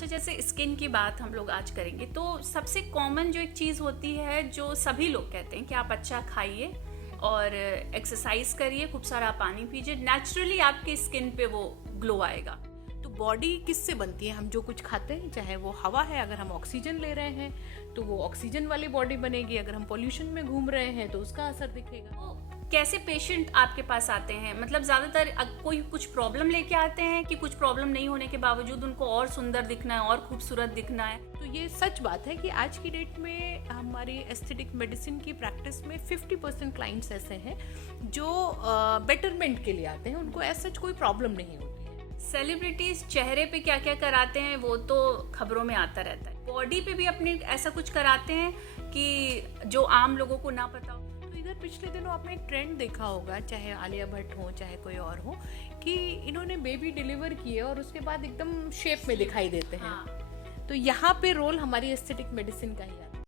अच्छा, जैसे स्किन की बात हम लोग आज करेंगे तो सबसे कॉमन जो एक चीज़ होती है जो सभी लोग कहते हैं कि आप अच्छा खाइए और एक्सरसाइज करिए, खूब सारा पानी पीजिए, नेचुरली आपकी स्किन पे वो ग्लो आएगा। तो बॉडी किससे बनती है? हम जो कुछ खाते हैं, चाहे वो हवा है, अगर हम ऑक्सीजन ले रहे हैं तो वो ऑक्सीजन वाली बॉडी बनेगी, अगर हम पॉल्यूशन में घूम रहे हैं तो उसका असर दिखेगा। तो कैसे पेशेंट आपके पास आते हैं? मतलब ज़्यादातर कोई कुछ प्रॉब्लम लेके आते हैं कि कुछ प्रॉब्लम नहीं होने के बावजूद उनको और सुंदर दिखना है और खूबसूरत दिखना है? तो ये सच बात है कि आज की डेट में हमारी एस्थेटिक मेडिसिन की प्रैक्टिस में 50% क्लाइंट्स ऐसे हैं जो बेटरमेंट के लिए आते हैं, उनको ऐसा सच कोई प्रॉब्लम नहीं होती है। सेलिब्रिटीज चेहरे पे क्या क्या कराते हैं वो तो खबरों में आता रहता है, बॉडी पे भी अपने ऐसा कुछ कराते हैं कि जो आम लोगों को ना पता हो। तो इधर पिछले दिनों आपने एक ट्रेंड देखा होगा, चाहे आलिया भट्ट हो चाहे कोई और हो, कि इन्होंने बेबी डिलीवर किए और उसके बाद एकदम शेप में दिखाई देते हैं। हाँ। तो यहाँ पे रोल हमारी एस्थेटिक मेडिसिन का ही आता है।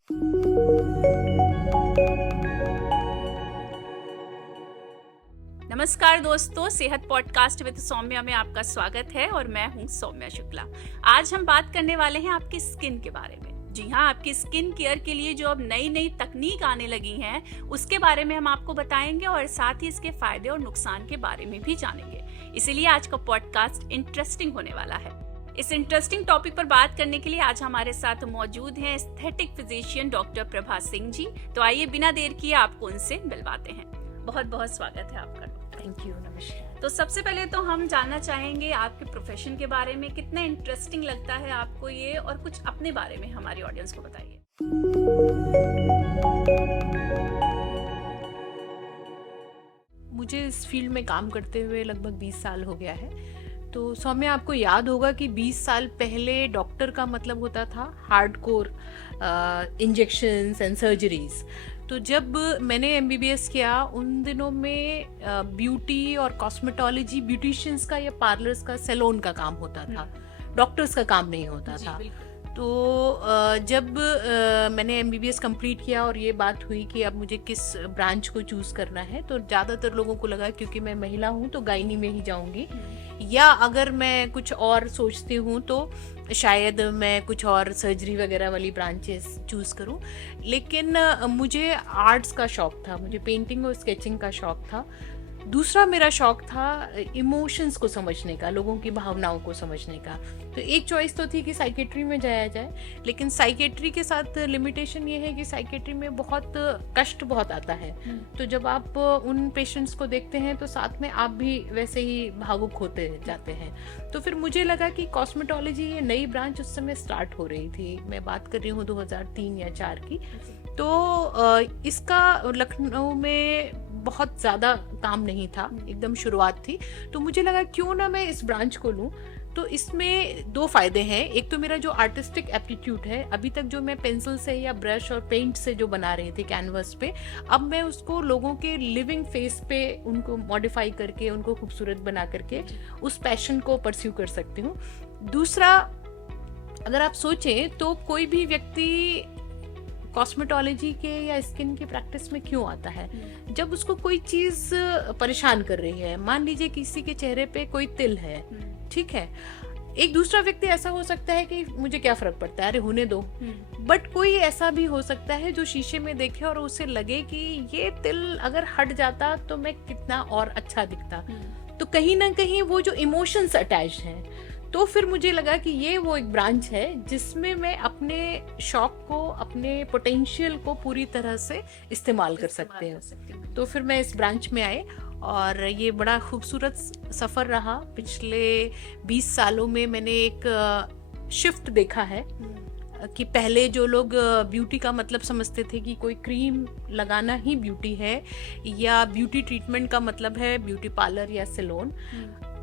नमस्कार दोस्तों, सेहत पॉडकास्ट विद सौम्या में आपका स्वागत है और मैं हूं सौम्या शुक्ला। आज हम बात करने वाले हैं आपकी स्किन के बारे में। जी हाँ, आपकी स्किन केयर के लिए जो अब नई नई तकनीक आने लगी हैं उसके बारे में हम आपको बताएंगे और साथ ही इसके फायदे और नुकसान के बारे में भी जानेंगे। इसीलिए आज का पॉडकास्ट इंटरेस्टिंग होने वाला है। इस इंटरेस्टिंग टॉपिक पर बात करने के लिए आज हमारे साथ मौजूद हैं aesthetic physician doctor Prabha Singh ji. तो आइए बिना देर किए आपको उनसे मिलवाते हैं। बहुत बहुत स्वागत है आपका। थैंक यू, नमस्कार। तो सबसे पहले तो हम जानना चाहेंगे आपके प्रोफेशन के बारे में, कितना इंटरेस्टिंग लगता है आपको ये, और कुछ अपने बारे में हमारी ऑडियंस को बताइए। मुझे इस फील्ड में काम करते हुए लगभग 20 साल हो गया है। तो सौम्या, आपको याद होगा कि 20 साल पहले डॉक्टर का मतलब होता था हार्डकोर इंजेक्शंस एंड सर्जरीज। तो जब मैंने MBBS किया उन दिनों में ब्यूटी और कॉस्मेटोलॉजी, ब्यूटिशियंस का या पार्लर्स का, सैलून का काम होता था, डॉक्टर्स का काम नहीं होता था। तो जब मैंने MBBS कंप्लीट किया और ये बात हुई कि अब मुझे किस ब्रांच को चूज़ करना है, तो ज़्यादातर लोगों को लगा क्योंकि मैं महिला हूँ तो गायनी में ही जाऊँगी, या अगर मैं कुछ और सोचती हूँ तो शायद मैं कुछ और सर्जरी वगैरह वाली ब्रांचेस चूज़ करूँ। लेकिन मुझे आर्ट्स का शौक था, मुझे पेंटिंग और स्केचिंग का शौक था। दूसरा मेरा शौक था इमोशंस को समझने का, लोगों की भावनाओं को समझने का। तो एक चॉइस तो थी कि साइकेट्री में जाया जाए, लेकिन साइकेट्री के साथ लिमिटेशन ये है कि साइकेट्री में बहुत कष्ट बहुत आता है। तो जब आप उन पेशेंट्स को देखते हैं तो साथ में आप भी वैसे ही भावुक होते जाते हैं। तो फिर मुझे लगा कि कॉस्मेटोलॉजी, ये नई ब्रांच उस समय स्टार्ट हो रही थी, मैं बात कर रही हूँ 2003 या 4 की। तो इसका लखनऊ में बहुत ज़्यादा काम नहीं था, एकदम शुरुआत थी। तो मुझे लगा क्यों ना मैं इस ब्रांच को लूँ। तो इसमें दो फायदे हैं। एक तो मेरा जो आर्टिस्टिक एप्टीट्यूड है, अभी तक जो मैं पेंसिल से या ब्रश और पेंट से जो बना रही थी कैनवस पे, अब मैं उसको लोगों के लिविंग फेस पे उनको मॉडिफाई करके, उनको खूबसूरत बना करके उस पैशन को परस्यू कर सकती हूँ। दूसरा, अगर आप सोचें तो कोई भी व्यक्ति कॉस्मेटोलॉजी के या स्किन की प्रैक्टिस में क्यों आता है? जब उसको कोई चीज परेशान कर रही है, मान लीजिए किसी के चेहरे पे कोई तिल है, ठीक है, एक दूसरा व्यक्ति ऐसा हो सकता है कि मुझे क्या फर्क पड़ता है, अरे होने दो। बट कोई ऐसा भी हो सकता है जो शीशे में देखे और उसे लगे कि ये तिल अगर हट जाता तो मैं कितना और अच्छा दिखता। तो कहीं ना कहीं वो जो इमोशंस अटैच्ड हैं, तो फिर मुझे लगा कि ये वो एक ब्रांच है जिसमें मैं अपने शौक को, अपने पोटेंशियल को पूरी तरह से इस्तेमाल कर सकते हैं। तो फिर मैं इस ब्रांच में आए और ये बड़ा खूबसूरत सफ़र रहा। पिछले 20 सालों में मैंने एक शिफ्ट देखा है कि पहले जो लोग ब्यूटी का मतलब समझते थे कि कोई क्रीम लगाना ही ब्यूटी है, या ब्यूटी ट्रीटमेंट का मतलब है ब्यूटी पार्लर या सैलून,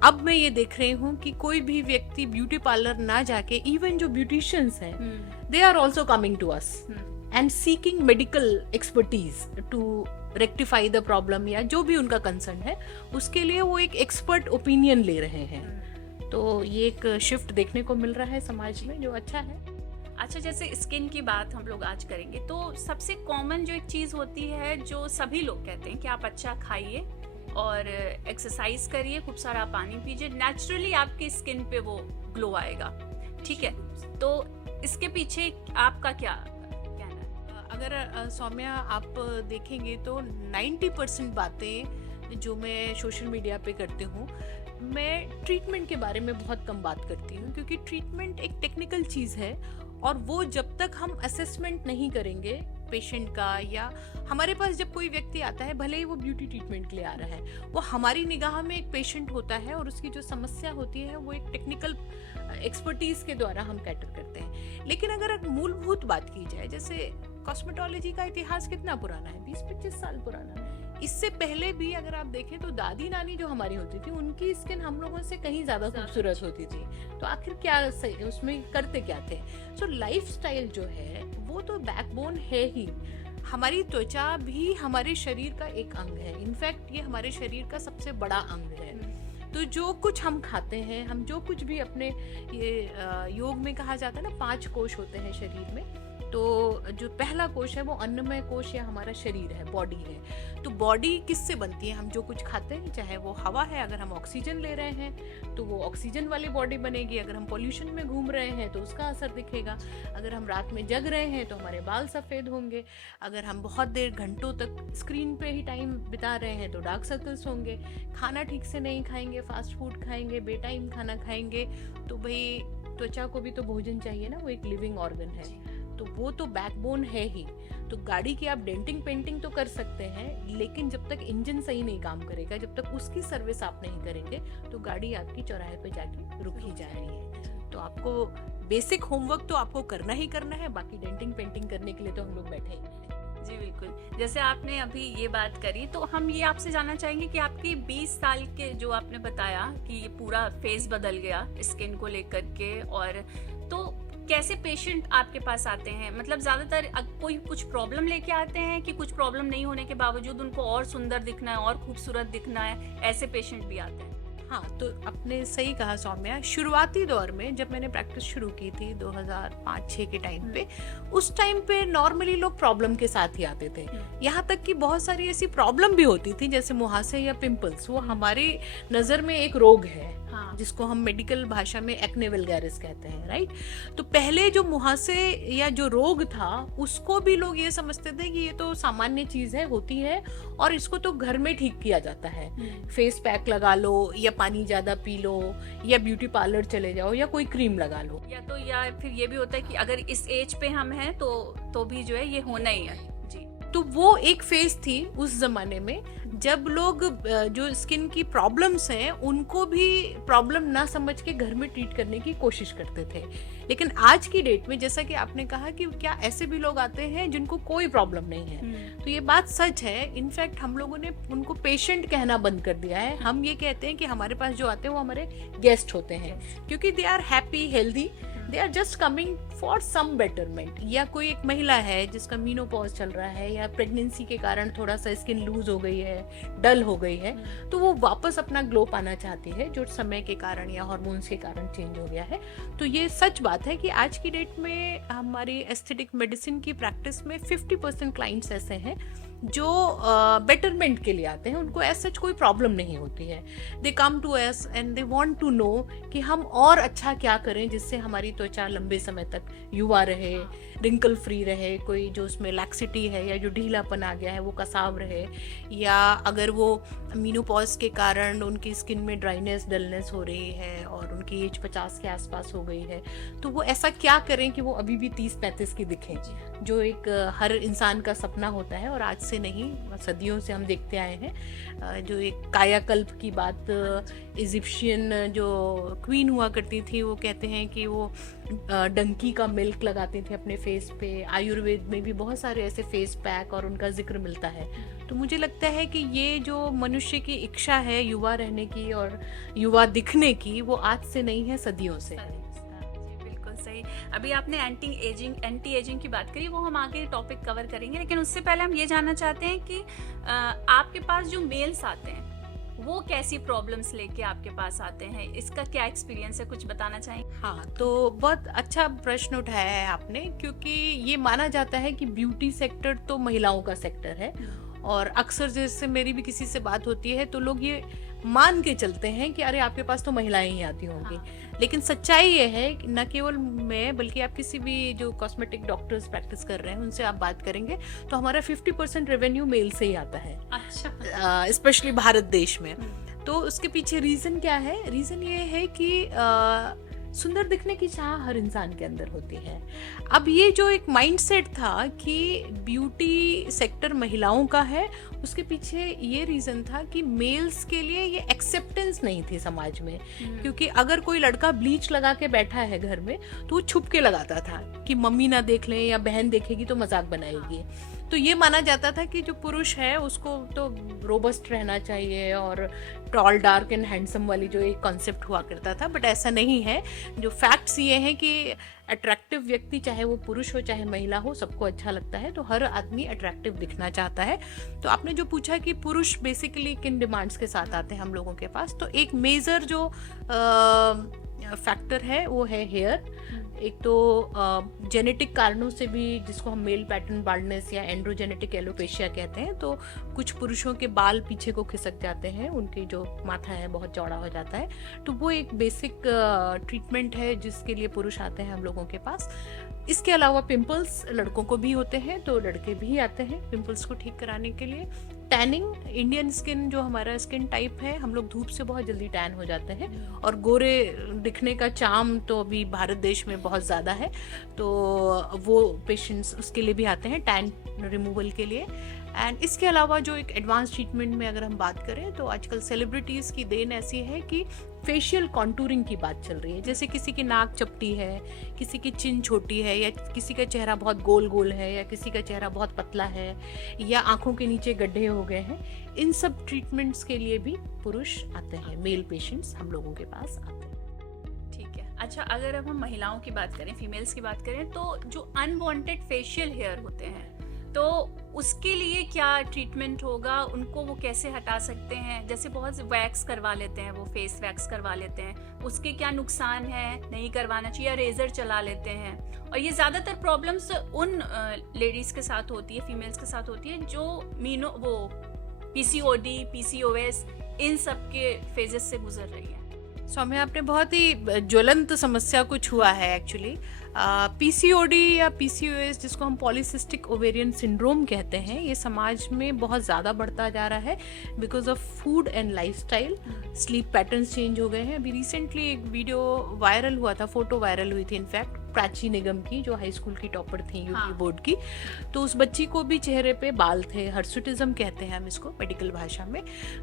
अब मैं ये देख रही हूँ कि कोई भी व्यक्ति ब्यूटी पार्लर ना जाके, इवन जो ब्यूटिशियंस हैं, they are also coming to us and seeking medical expertise to rectify the problem, या जो भी उनका कंसर्न है उसके लिए वो एक एक्सपर्ट ओपिनियन ले रहे हैं। तो ये एक शिफ्ट देखने को मिल रहा है समाज में, जो अच्छा है। अच्छा, जैसे स्किन की बात हम लोग आज करेंगे तो सबसे कॉमन जो एक चीज़ होती है जो सभी लोग कहते हैं कि आप अच्छा खाइए और एक्सरसाइज करिए, खूब सारा पानी पीजिए, नेचुरली आपकी स्किन पे वो ग्लो आएगा, ठीक है। तो इसके पीछे आपका क्या कहना है? अगर सौम्या आप देखेंगे तो 90% बातें जो मैं सोशल मीडिया पे करती हूँ, मैं ट्रीटमेंट के बारे में बहुत कम बात करती हूँ, क्योंकि ट्रीटमेंट एक टेक्निकल चीज़ है और वो जब तक हम असेसमेंट नहीं करेंगे पेशेंट का, या हमारे पास जब कोई व्यक्ति आता है, भले ही वो ब्यूटी ट्रीटमेंट के लिए आ रहा है, वो हमारी निगाह में एक पेशेंट होता है और उसकी जो समस्या होती है वो एक टेक्निकल एक्सपर्टीज के द्वारा हम कैटर करते हैं। लेकिन अगर एक मूलभूत बात की जाए, जैसे कॉस्मेटोलॉजी का इतिहास कितना पुराना है, 20-25 साल पुराना। इससे पहले भी अगर आप देखें तो दादी नानी जो हमारी होती थी, उनकी स्किन हम लोगों से कहीं ज्यादा खूबसूरत होती थी। तो आखिर क्या उसमें करते क्या थे? सो लाइफस्टाइल जो है वो तो बैकबोन है ही। हमारी त्वचा भी हमारे शरीर का एक अंग है, इनफैक्ट ये हमारे शरीर का सबसे बड़ा अंग है। तो जो कुछ हम खाते हैं, हम जो कुछ भी अपने ये योग में कहा जाता है ना, 5 कोश होते हैं शरीर में, तो जो पहला कोश है वो अन्नमय कोश या हमारा शरीर है, बॉडी है। तो बॉडी किससे बनती है? हम जो कुछ खाते हैं, चाहे वो हवा है, अगर हम ऑक्सीजन ले रहे हैं तो वो ऑक्सीजन वाली बॉडी बनेगी, अगर हम पॉल्यूशन में घूम रहे हैं तो उसका असर दिखेगा, अगर हम रात में जग रहे हैं तो हमारे बाल सफ़ेद होंगे, अगर हम बहुत देर घंटों तक स्क्रीन पे ही टाइम बिता रहे हैं तो डार्क सर्कल्स होंगे, खाना ठीक से नहीं खाएंगे, फास्ट फूड खाएंगे, बेटाइम खाना खाएंगे, तो भाई त्वचा को भी तो भोजन चाहिए ना, वो एक लिविंग ऑर्गन है, तो वो तो बैकबोन है ही। तो गाड़ी की आप डेंटिंग पेंटिंग तो कर सकते हैं, लेकिन जब तक इंजन सही नहीं काम करेगा, जब तक उसकी सर्विस आप नहीं करेंगे, तो गाड़ी आपकी चौराहे पे जाके रुक ही जा रही है। तो आपको बेसिक होमवर्क तो आपको करना ही करना है, बाकी डेंटिंग पेंटिंग करने के लिए तो हम लोग बैठे ही। जी बिल्कुल, जैसे आपने अभी ये बात करी, तो हम ये आपसे जानना चाहेंगे कि आपकी 20 साल के जो आपने बताया कि ये पूरा फेस बदल गया स्किन को लेकर के, और तो कैसे पेशेंट आपके पास आते हैं? मतलब ज्यादातर कोई कुछ प्रॉब्लम लेके आते हैं कि कुछ प्रॉब्लम नहीं होने के बावजूद उनको और सुंदर दिखना है और खूबसूरत दिखना है, ऐसे पेशेंट भी आते हैं? हाँ, तो आपने सही कहा सौम्या। शुरुआती दौर में जब मैंने प्रैक्टिस शुरू की थी 2005-6 के टाइम पे, उस टाइम पे नॉर्मली लोग प्रॉब्लम के साथ ही आते थे। यहाँ तक कि बहुत सारी ऐसी प्रॉब्लम भी होती थी, जैसे मुहासे या पिंपल्स, वो हमारी नज़र में एक रोग है, हाँ, जिसको हम मेडिकल भाषा में एक्ने वल्गैरिस कहते हैं, राइट। तो पहले जो मुहासे या जो रोग था, उसको भी लोग ये समझते थे कि ये तो सामान्य चीज़ है, होती है, और इसको तो घर में ठीक किया जाता है। फेस पैक लगा लो, या पानी ज्यादा पी लो, या ब्यूटी पार्लर चले जाओ, या कोई क्रीम लगा लो, या फिर ये भी होता है कि अगर इस एज पे हम हैं तो भी जो है ये होना ही है। जी, तो वो एक फेज थी उस जमाने में, जब लोग जो स्किन की प्रॉब्लम्स हैं उनको भी प्रॉब्लम ना समझ के घर में ट्रीट करने की कोशिश करते थे। लेकिन आज की डेट में, जैसा कि आपने कहा कि क्या ऐसे भी लोग आते हैं जिनको कोई प्रॉब्लम नहीं है, तो ये बात सच है। इनफैक्ट हम लोगों ने उनको पेशेंट कहना बंद कर दिया है। हम ये कहते हैं कि हमारे पास जो आते हैं वो हमारे गेस्ट होते हैं, क्योंकि they are happy, healthy, they are just coming for some betterment. या कोई एक महिला है जिसका मीनोपॉज चल रहा है, या प्रेगनेंसी के कारण थोड़ा सा स्किन लूज हो गई है, डल हो गई है, तो वो वापस अपना ग्लो पाना चाहती है, जो समय के कारण या हार्मोन्स के कारण चेंज हो गया है। तो ये सच बात है कि आज की डेट में हमारी एस्थेटिक मेडिसिन की प्रैक्टिस में 50% क्लाइंट्स ऐसे हैं जो बेटरमेंट के लिए आते हैं, उनको ऐसा सच कोई प्रॉब्लम नहीं होती है। They come to us and they want to know कि हम और अच्छा क्या करें जिससे हमारी त्वचा लंबे समय तक युवा रहे, रिंकल फ्री रहे, कोई जो उसमें लैक्सिटी है या जो ढीलापन आ गया है वो कसाव रहे, या अगर वो मीनोपॉज के कारण उनकी स्किन में ड्राइनेस, डलनेस हो रही है और उनकी एज 50 के आसपास हो गई है, तो वो ऐसा क्या करें कि वो अभी भी 30-35 की दिखें, जो एक हर इंसान का सपना होता है और आज से नहीं, सदियों से हम देखते आए हैं। जो एक कायाकल्प की बात, इजिप्शियन जो क्वीन हुआ करती थी, वो कहते हैं कि वो डंकी का मिल्क लगाते थे अपने फेस पे। आयुर्वेद में भी बहुत सारे ऐसे फेस पैक और उनका जिक्र मिलता है। तो मुझे लगता है कि ये जो मनुष्य की इच्छा है युवा रहने की और युवा दिखने की, वो आज से नहीं है, सदियों से है। सही। अभी आपने एंटी एजिंग की बात करी, वो हम आगे टॉपिक कवर करेंगे, लेकिन उससे पहले हम ये जानना चाहते हैं कि आपके पास जो मेल्स आते हैं वो कैसी प्रॉब्लम्स लेके आपके पास आते हैं, इसका क्या एक्सपीरियंस है, कुछ बताना चाहेंगे? हाँ, तो बहुत अच्छा प्रश्न उठाया है आपने, क्योंकि ये माना जाता है कि ब्यूटी सेक्टर तो महिलाओं का सेक्टर है, और अक्सर जैसे मेरी भी किसी से बात होती है तो लोग ये मान के चलते हैं कि अरे आपके पास तो महिलाएं ही आती होंगी। लेकिन सच्चाई ये है कि न केवल मैं बल्कि आप किसी भी जो कॉस्मेटिक डॉक्टर्स प्रैक्टिस कर रहे हैं उनसे आप बात करेंगे तो हमारा 50% रेवेन्यू मेल से ही आता है। अच्छा। स्पेशली भारत देश में। तो उसके पीछे रीजन क्या है? रीजन ये है कि सुंदर दिखने की चाह हर इंसान के अंदर होती है। अब ये जो एक माइंडसेट था कि ब्यूटी सेक्टर महिलाओं का है, उसके पीछे ये रीजन था कि मेल्स के लिए ये एक्सेप्टेंस नहीं थी समाज में। क्योंकि अगर कोई लड़का ब्लीच लगा के बैठा है घर में तो वो छुप के लगाता था कि मम्मी ना देख लें या बहन देखेगी तो मजाक बनाएगी। तो ये माना जाता था कि जो पुरुष है उसको तो रोबस्ट रहना चाहिए और टॉल डार्क एंड हैंडसम वाली जो एक कॉन्सेप्ट हुआ करता था। बट ऐसा नहीं है। जो फैक्ट्स ये हैं कि अट्रैक्टिव व्यक्ति चाहे वो पुरुष हो चाहे महिला हो सबको अच्छा लगता है। तो हर आदमी अट्रैक्टिव दिखना चाहता है। तो आपने जो पूछा कि पुरुष बेसिकली किन डिमांड्स के साथ आते हैं हम लोगों के पास, तो एक मेजर जो फैक्टर है वो है हेयर। एक तो जेनेटिक कारणों से भी, जिसको हम मेल पैटर्न बाल्डनेस या एंड्रोजेनेटिक एलोपेशिया कहते हैं, तो कुछ पुरुषों के बाल पीछे को खिसक जाते हैं, उनकी जो माथा है बहुत चौड़ा हो जाता है। तो वो एक बेसिक ट्रीटमेंट है जिसके लिए पुरुष आते हैं हम लोगों के पास। इसके अलावा पिंपल्स लड़कों को भी होते हैं तो लड़के भी आते हैं पिंपल्स को ठीक कराने के लिए। टैनिंग, इंडियन स्किन जो हमारा स्किन टाइप है, हम लोग धूप से बहुत जल्दी टैन हो जाते हैं और गोरे दिखने का चार्म तो अभी भारत देश में बहुत ज़्यादा है। तो वो पेशेंट्स उसके लिए भी आते हैं टैन रिमूवल के लिए। एंड इसके अलावा जो एक एडवांस ट्रीटमेंट में अगर हम बात करें तो आजकल सेलिब्रिटीज़ की देन ऐसी है कि फेशियल कॉन्टूरिंग की बात चल रही है। जैसे किसी की नाक चपटी है, किसी की चिन छोटी है, या किसी का चेहरा बहुत गोल गोल है, या किसी का चेहरा बहुत पतला है, या आंखों के नीचे गड्ढे हो गए हैं, इन सब ट्रीटमेंट्स के लिए भी पुरुष आते हैं, मेल पेशेंट्स हम लोगों के पास आते हैं। ठीक है। अच्छा, अगर अब हम महिलाओं की बात करें, फीमेल्स की बात करें, तो जो अनवांटेड फेशियल हेयर होते हैं तो उसके लिए क्या ट्रीटमेंट होगा? उनको वो कैसे हटा सकते हैं? जैसे बहुत वैक्स करवा लेते हैं, वो फेस वैक्स करवा लेते हैं, उसके क्या नुकसान है? नहीं करवाना चाहिए, या रेजर चला लेते हैं? और ये ज्यादातर प्रॉब्लम्स उन लेडीज के साथ होती है, फीमेल्स के साथ होती है जो वो पीसीओडी, पीसीओएस, इन सब के फेजेस से गुजर रही है। सौम्या, आपने बहुत ही ज्वलंत समस्या को छुआ है एक्चुअली। पीसीओडी या पीसीओएस, जिसको हम पॉलीसिस्टिक ओवेरियन सिंड्रोम कहते हैं, ये समाज में बहुत ज़्यादा बढ़ता जा रहा है because of food and lifestyle. Sleep patterns change हो गए हैं। अभी रिसेंटली एक वीडियो वायरल हुआ था, फोटो वायरल हुई थी इनफैक्ट, प्राची निगम की, जो हाई स्कूल की टॉपर थी यूपी बोर्ड की। तो उस बच्ची को भी चेहरे पे बाल थे, हर्सुटिज्म कहते हैं हम इसको मेडिकल भाषा में।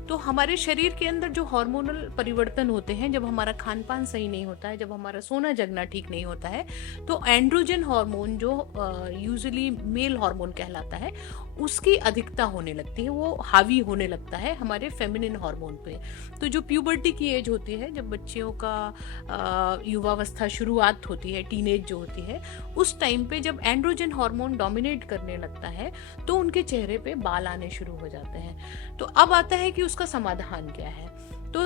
तो हमारे शरीर के अंदर जो हार्मोनल परिवर्तन होते हैं, जब हमारा खान पान सही नहीं होता है, जब हमारा सोना जगना ठीक नहीं होता है, तो एंड्रोजन हार्मोन जो यूजुअली मेल हार्मोन कहलाता है, उसकी अधिकता होने लगती है, वो हावी होने लगता है हमारे फेमिनिन हार्मोन पे। तो जो प्यूबर्टी की एज होती है, जब बच्चियों का युवावस्था शुरुआत होती है, टीनेज जो होती है, उस टाइम पे जब एंड्रोजन हार्मोन डोमिनेट करने लगता है तो उनके चेहरे पे बाल आने शुरू हो जाते हैं। तो अब आता है कि उसका समाधान क्या है। तो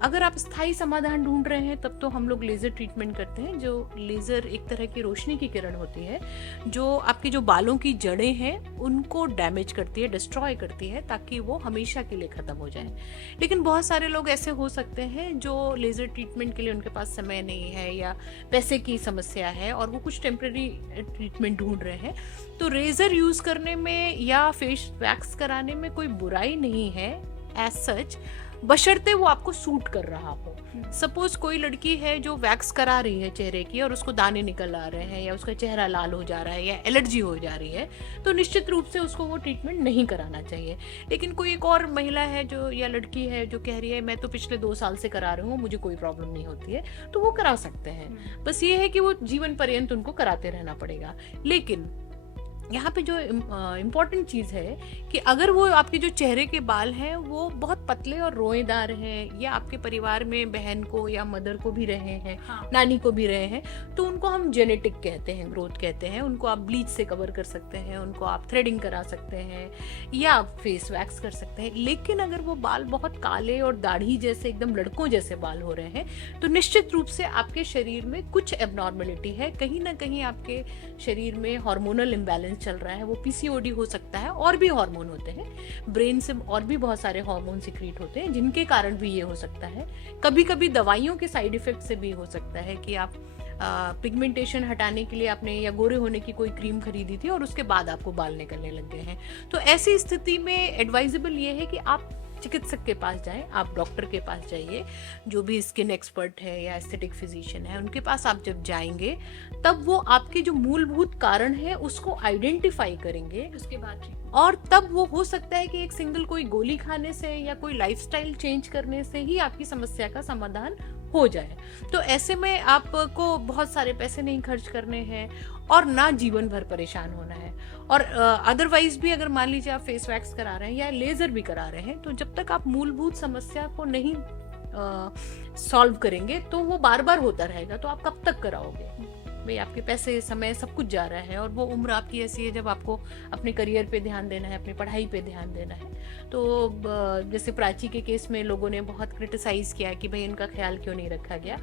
अगर आप स्थायी समाधान ढूंढ रहे हैं तब तो हम लोग लेज़र ट्रीटमेंट करते हैं। जो लेज़र एक तरह की रोशनी की किरण होती है जो आपके जो बालों की जड़ें हैं उनको डैमेज करती है, डिस्ट्रॉय करती है, ताकि वो हमेशा के लिए ख़त्म हो जाए। लेकिन बहुत सारे लोग ऐसे हो सकते हैं जो लेज़र ट्रीटमेंट के लिए उनके पास समय नहीं है या पैसे की समस्या है और वो कुछ टेम्प्रेरी ट्रीटमेंट ढूंढ रहे हैं। तो रेज़र यूज़ करने में या फेस वैक्स कराने में कोई बुराई नहीं है एज सच, बशर्ते वो आपको सूट कर रहा हो। सपोज कोई लड़की है जो वैक्स करा रही है चेहरे की और उसको दाने निकल आ रहे हैं या उसका चेहरा लाल हो जा रहा है या एलर्जी हो जा रही है, तो निश्चित रूप से उसको वो ट्रीटमेंट नहीं कराना चाहिए। लेकिन कोई एक और महिला है जो या लड़की है जो कह रही है मैं तो पिछले 2 साल से करा रही हूँ, मुझे कोई प्रॉब्लम नहीं होती है, तो वो करा सकते हैं। बस ये है कि वो जीवन पर्यंत उनको कराते रहना पड़ेगा। लेकिन यहाँ पे जो इम्पॉर्टेंट चीज़ है कि अगर वो आपके जो चेहरे के बाल हैं वो बहुत पतले और रोएदार हैं, या आपके परिवार में बहन को या मदर को भी रहे हैं, नानी को भी रहे हैं, तो उनको हम जेनेटिक कहते हैं, ग्रोथ कहते हैं। उनको आप ब्लीच से कवर कर सकते हैं, उनको आप थ्रेडिंग करा सकते हैं या आप फेस वैक्स कर सकते हैं। लेकिन अगर वो बाल बहुत काले और दाढ़ी जैसे एकदम लड़कों जैसे बाल हो रहे हैं तो निश्चित रूप से आपके शरीर में कुछ एबनॉर्मेलिटी है, कहीं ना कहीं आपके शरीर में हार्मोनल इम्बैलेंस चल रहा है वो पीसीओडी हो सकता है, और भी हार्मोन होते हैं ब्रेन से, और भी बहुत सारे हार्मोन सिक्रीट होते हैं जिनके कारण भी ये हो सकता है। कभी कभी दवाइयों के साइड इफेक्ट से भी हो सकता है कि आप पिगमेंटेशन हटाने के लिए आपने या गोरे होने की कोई क्रीम खरीदी थी और उसके बाद आपको बाल निकलने लग गए हैं। तो ऐसी स्थिति में एडवाइजेबल ये है कि आप चिकित्सक के पास जाएं, आप डॉक्टर के पास जाइए, जो भी स्किन एक्सपर्ट है या एस्थेटिक फिजिशियन है उनके पास आप जब जाएंगे तब वो आपके जो मूलभूत कारण है उसको आइडेंटिफाई करेंगे, उसके बाद और तब वो हो सकता है कि एक सिंगल कोई गोली खाने से या कोई लाइफस्टाइल चेंज करने से ही आपकी समस्या का समाधान हो जाए। तो ऐसे में आपको बहुत सारे पैसे नहीं खर्च करने हैं और ना जीवन भर परेशान होना है। और अदरवाइज भी अगर मान लीजिए आप फेस वैक्स करा रहे हैं या लेजर भी करा रहे हैं, तो जब तक आप मूलभूत समस्या को नहीं सॉल्व करेंगे तो वो बार बार होता रहेगा। तो आप कब तक कराओगे भाई? आपके पैसे, समय, सब कुछ जा रहा है और वो उम्र आपकी ऐसी है जब आपको अपने करियर पे ध्यान देना है, अपनी पढ़ाई पे ध्यान देना है। तो जैसे प्राची के केस में लोगों ने बहुत क्रिटिसाइज किया कि भाई इनका ख्याल क्यों नहीं रखा गया।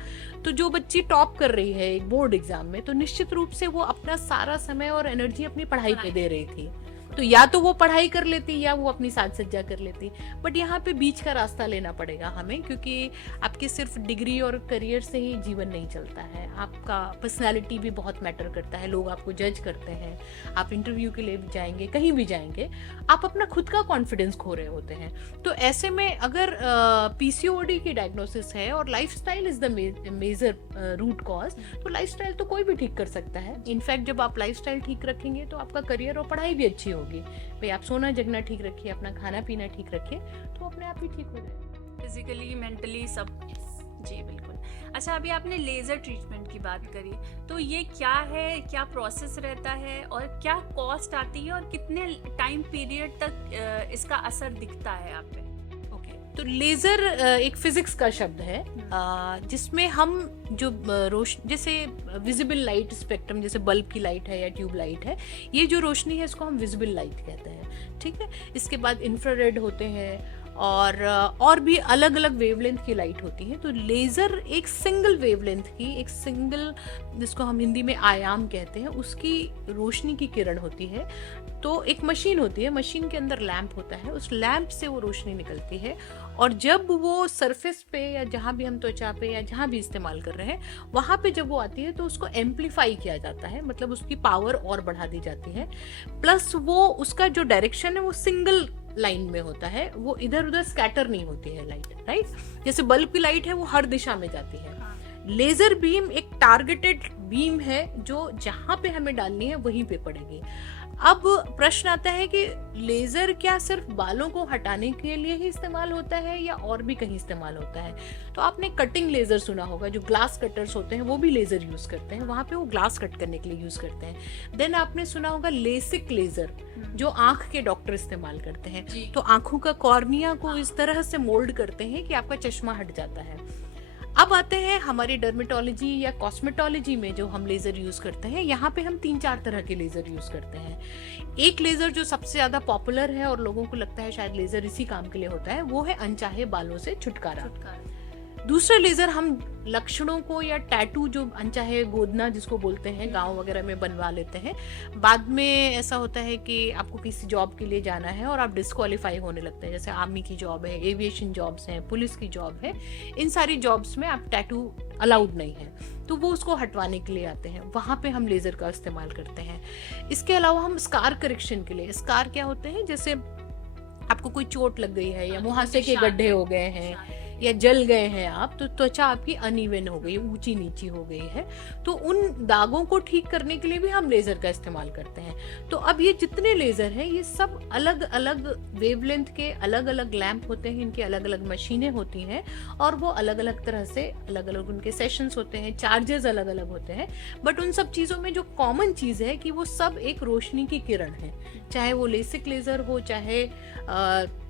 तो जो बच्ची टॉप कर रही है एक बोर्ड एग्जाम में, तो निश्चित रूप से वो अपना सारा समय और एनर्जी अपनी पढ़ाई पे दे रही थी। तो या तो वो पढ़ाई कर लेती या वो अपनी साज सज्जा कर लेती, बट यहाँ पे बीच का रास्ता लेना पड़ेगा हमें, क्योंकि आपके सिर्फ डिग्री और करियर से ही जीवन नहीं चलता है। आपका पर्सनालिटी भी बहुत मैटर करता है, लोग आपको जज करते हैं। आप इंटरव्यू के लिए भी जाएंगे, कहीं भी जाएंगे, आप अपना खुद का कॉन्फिडेंस खो रहे होते हैं। तो ऐसे में अगर पीसीओडी की डायग्नोसिस है और lifestyle is the major root cause, तो लाइफस्टाइल तो कोई भी ठीक कर सकता है। इनफैक्ट जब आप लाइफस्टाइल ठीक रखेंगे तो आपका करियर और पढ़ाई भी अच्छी होगी। भाई आप सोना जगना ठीक रखिए, अपना खाना पीना ठीक रखिए, तो अपने आप ही ठीक हो जाएगा, फिजिकली, मेंटली, सब। जी बिल्कुल। अच्छा, अभी आपने लेजर ट्रीटमेंट की बात करी, तो ये क्या है, क्या प्रोसेस रहता है और क्या कॉस्ट आती है और कितने टाइम पीरियड तक इसका असर दिखता है आप पे? तो लेजर एक फिजिक्स का शब्द है जिसमें हम जो जैसे विजिबल लाइट स्पेक्ट्रम, जैसे बल्ब की लाइट है या ट्यूब लाइट है, ये जो रोशनी है इसको हम विजिबल लाइट कहते हैं, ठीक है। इसके बाद इंफ्रारेड होते हैं और भी अलग अलग वेवलेंथ की लाइट होती है। तो लेजर एक सिंगल वेवलेंथ की, एक सिंगल, जिसको हम हिंदी में आयाम कहते हैं, उसकी रोशनी की किरण होती है। तो एक मशीन होती है, मशीन के अंदर लैंप होता है, उस लैंप से वो रोशनी निकलती है और जब वो सरफेस पे या जहाँ भी हम त्वचा पे या जहाँ भी इस्तेमाल कर रहे हैं वहाँ पे जब वो आती है तो उसको एम्पलीफाई किया जाता है, मतलब उसकी पावर और बढ़ा दी जाती है। प्लस वो उसका जो डायरेक्शन है वो सिंगल लाइन में होता है, वो इधर उधर स्कैटर नहीं होती है लाइट, राइट। जैसे बल्ब की लाइट है वो हर दिशा में जाती है। लेजर बीम एक टारगेटेड बीम है जो जहां पे हमें डालनी है वहीं पे पड़ेगी। अब प्रश्न आता है कि लेजर क्या सिर्फ बालों को हटाने के लिए ही इस्तेमाल होता है या और भी कहीं इस्तेमाल होता है? तो आपने कटिंग लेजर सुना होगा, जो ग्लास कटर्स होते हैं वो भी लेजर यूज करते हैं, वहां पे वो ग्लास कट करने के लिए यूज करते हैं। देन आपने सुना होगा लेसिक लेजर, जो आंख के डॉक्टर इस्तेमाल करते हैं। तो आंखों का कॉर्निया को इस तरह से मोल्ड करते हैं कि आपका चश्मा हट जाता है। अब आते हैं हमारी डर्मेटोलॉजी या कॉस्मेटोलॉजी में जो हम लेजर यूज करते हैं, यहाँ पे हम 3-4 तरह के लेजर यूज करते हैं। एक लेजर जो सबसे ज्यादा पॉपुलर है और लोगों को लगता है शायद लेजर इसी काम के लिए होता है, वो है अनचाहे बालों से छुटकारा। दूसरा लेजर हम लक्षणों को या टैटू, जो अनचाहे गोदना जिसको बोलते हैं, गांव वगैरह में बनवा लेते हैं। बाद में ऐसा होता है कि आपको किसी जॉब के लिए जाना है और आप डिस्क्वालीफाई होने लगते हैं, जैसे आर्मी की जॉब है, एविएशन जॉब्स हैं, पुलिस की जॉब है, इन सारी जॉब्स में आप टैटू अलाउड नहीं है, तो वो उसको हटवाने के लिए आते हैं, वहां पे हम लेजर का इस्तेमाल करते हैं। इसके अलावा हम स्कार करेक्शन के लिए, स्कार क्या होते हैं, जैसे आपको कोई चोट लग गई है या मुहासे के गड्ढे हो गए हैं या जल गए हैं आप, तो त्वचा आपकी अनइवन हो गई, ऊंची नीची हो गई है, तो उन दागों को ठीक करने के लिए भी हम लेजर का इस्तेमाल करते हैं। तो अब ये जितने लेजर हैं ये सब अलग अलग वेवलेंथ के अलग अलग लैंप होते हैं, इनकी अलग अलग मशीनें होती हैं और वो अलग अलग तरह से अलग अलग उनके सेशंस होते हैं, चार्जेस अलग अलग होते हैं। बट उन सब चीजों में जो कॉमन चीज है कि वो सब एक रोशनी की किरण है, चाहे वो लेसिक लेजर हो, चाहे